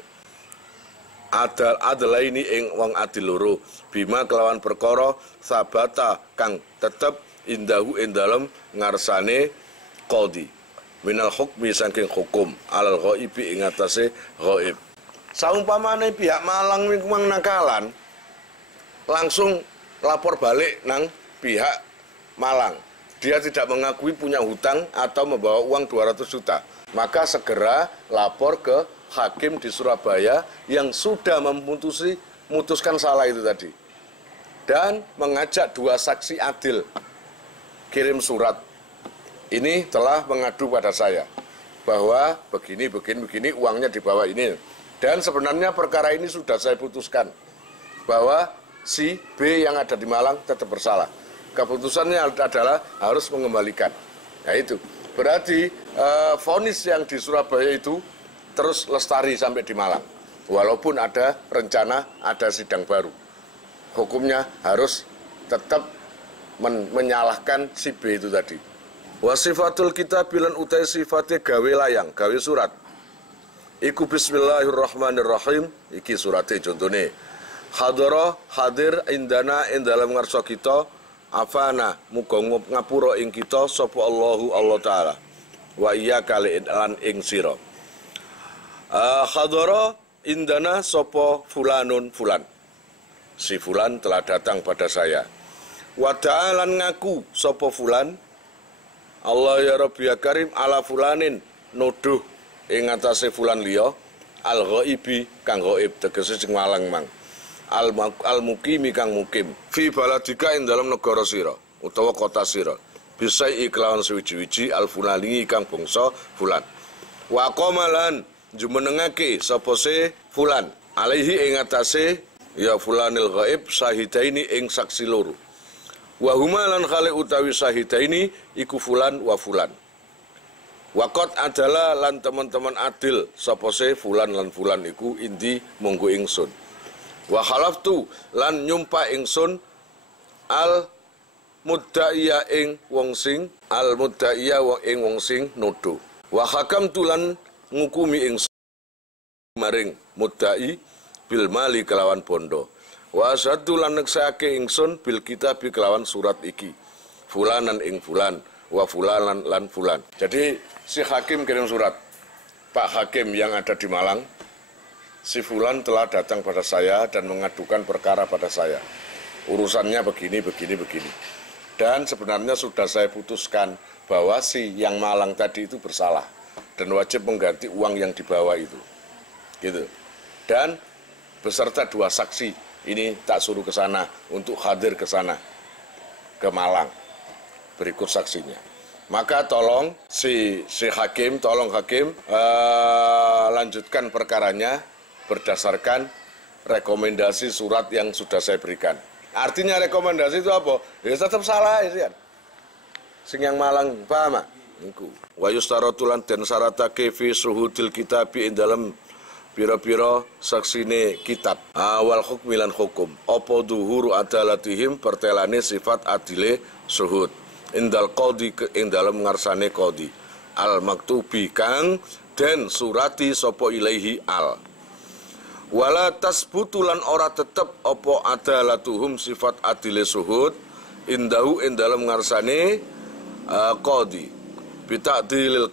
adalah ini ing wong adil loro bima kelawan perkara sabata kang tetep indahu ing dalem ngarsane qadhi minal hukmi saking hukum alal ghaibi ing atase ghaib. Saumpamane pihak Malang memang nakalan, langsung lapor balik nang pihak Malang. Dia tidak mengakui punya hutang atau membawa uang 200 juta. Maka segera lapor ke hakim di Surabaya yang sudah memutuskan salah itu tadi. Dan mengajak dua saksi adil kirim surat. Ini telah mengadu pada saya bahwa begini uangnya dibawa ini. Dan sebenarnya perkara ini sudah saya putuskan bahwa si B yang ada di Malang tetap bersalah. Keputusannya adalah harus mengembalikan. Nah itu berarti vonis yang di Surabaya itu terus lestari sampai di Malang. Walaupun ada rencana ada sidang baru. Hukumnya harus tetap menyalahkan si B itu tadi. Wasifatul kitab bilan utai sifatnya gawe layang, gawe surat. Iku bismillahirrahmanirrahim. Iki suratnya contohnya hadara hadir indana ing dalam ngarsa kita afana muga ngapura ing kita sapa Allahu Allah taala wa iya kali lan ing sira. Hadara indana sapa fulanun fulan. Si fulan telah datang pada saya. Wa ta'alan ngaku sapa fulan Allah ya Rabbi ya Karim ala fulanin nuduh ing atase fulan liya al ghaibi kang ghaib tegese sing malang mang al mukimi kang mukim fi baladika ing dalam negara sira utawa kota sira bisa iklawan suwiji-wiji al fulani kang bangsa fulan wa qamalan jumenengake sapa se fulan alaihi ing atase ya fulanil ghaib syahidaini ing saksi loro. Wa huma lan khali utawi syahidaini iku fulan wa fulan. Wakot adalah lan teman-teman adil sapa se fulan lan fulan iku indi monggo ingsun. Wa khalaftu lan nyumpah ingsun al muddaiya ing wong sing nuduh. Wa hakamtu lan ngukumi ingsun maring muddai bil mali kelawan bondo. Wa asyhadu lan neksake ingsun bil kitab kelawan surat iki. Fulanan ing fulan wa fulanan lan fulan. Jadi si hakim kirim surat. Pak Hakim yang ada di Malang, si fulan telah datang pada saya dan mengadukan perkara pada saya. Urusannya begini. Dan sebenarnya sudah saya putuskan bahwa si yang Malang tadi itu bersalah dan wajib mengganti uang yang dibawa itu. Gitu. Dan beserta 2 saksi ini tak suruh ke sana untuk hadir ke sana ke Malang. Berikut saksinya. Maka tolong si hakim lanjutkan perkaranya berdasarkan rekomendasi surat yang sudah saya berikan. Artinya rekomendasi itu apa? Ya tetap salah ya. Sing yang Malang paham? Niku. Wa yustaratulan den syaratake fi suhudil kitabi ing dalem pira-pira saksine kitab awal hukmilan hukum apa duhuru adalatihim pertelane sifat adile suhud indal qadi ing dalem ngarsane qadi al maktubi kang den surati sapa ilaihi al wala tasbutulan ora tetep apa adalatuhum sifat adile suhud indahu ing dalem ngarsane qadi bita'dilil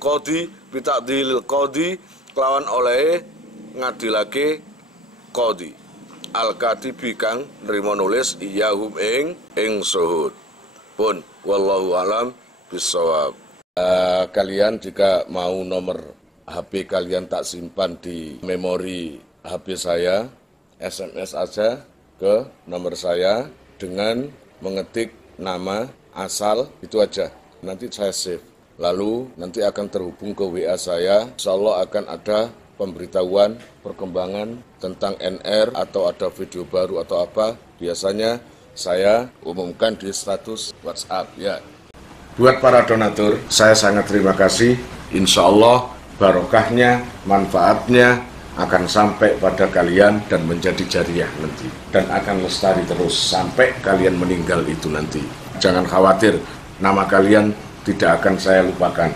qadi kelawan oleh ngadilake qadi al-katibi kang nrimo nulis iyahum ing suhud pun wallahu alam bisawab. Kalian jika mau nomor HP kalian tak simpan di memori HP saya, SMS aja ke nomor saya dengan mengetik nama asal itu aja, nanti saya save, lalu nanti akan terhubung ke WA saya. Insyaallah akan ada pemberitahuan perkembangan tentang NR atau ada video baru atau apa, biasanya saya umumkan di status WhatsApp ya. Buat para donatur, saya sangat terima kasih. Insya Allah barokahnya, manfaatnya akan sampai pada kalian dan menjadi jariah nanti. Dan akan lestari terus sampai kalian meninggal itu nanti. Jangan khawatir, nama kalian tidak akan saya lupakan.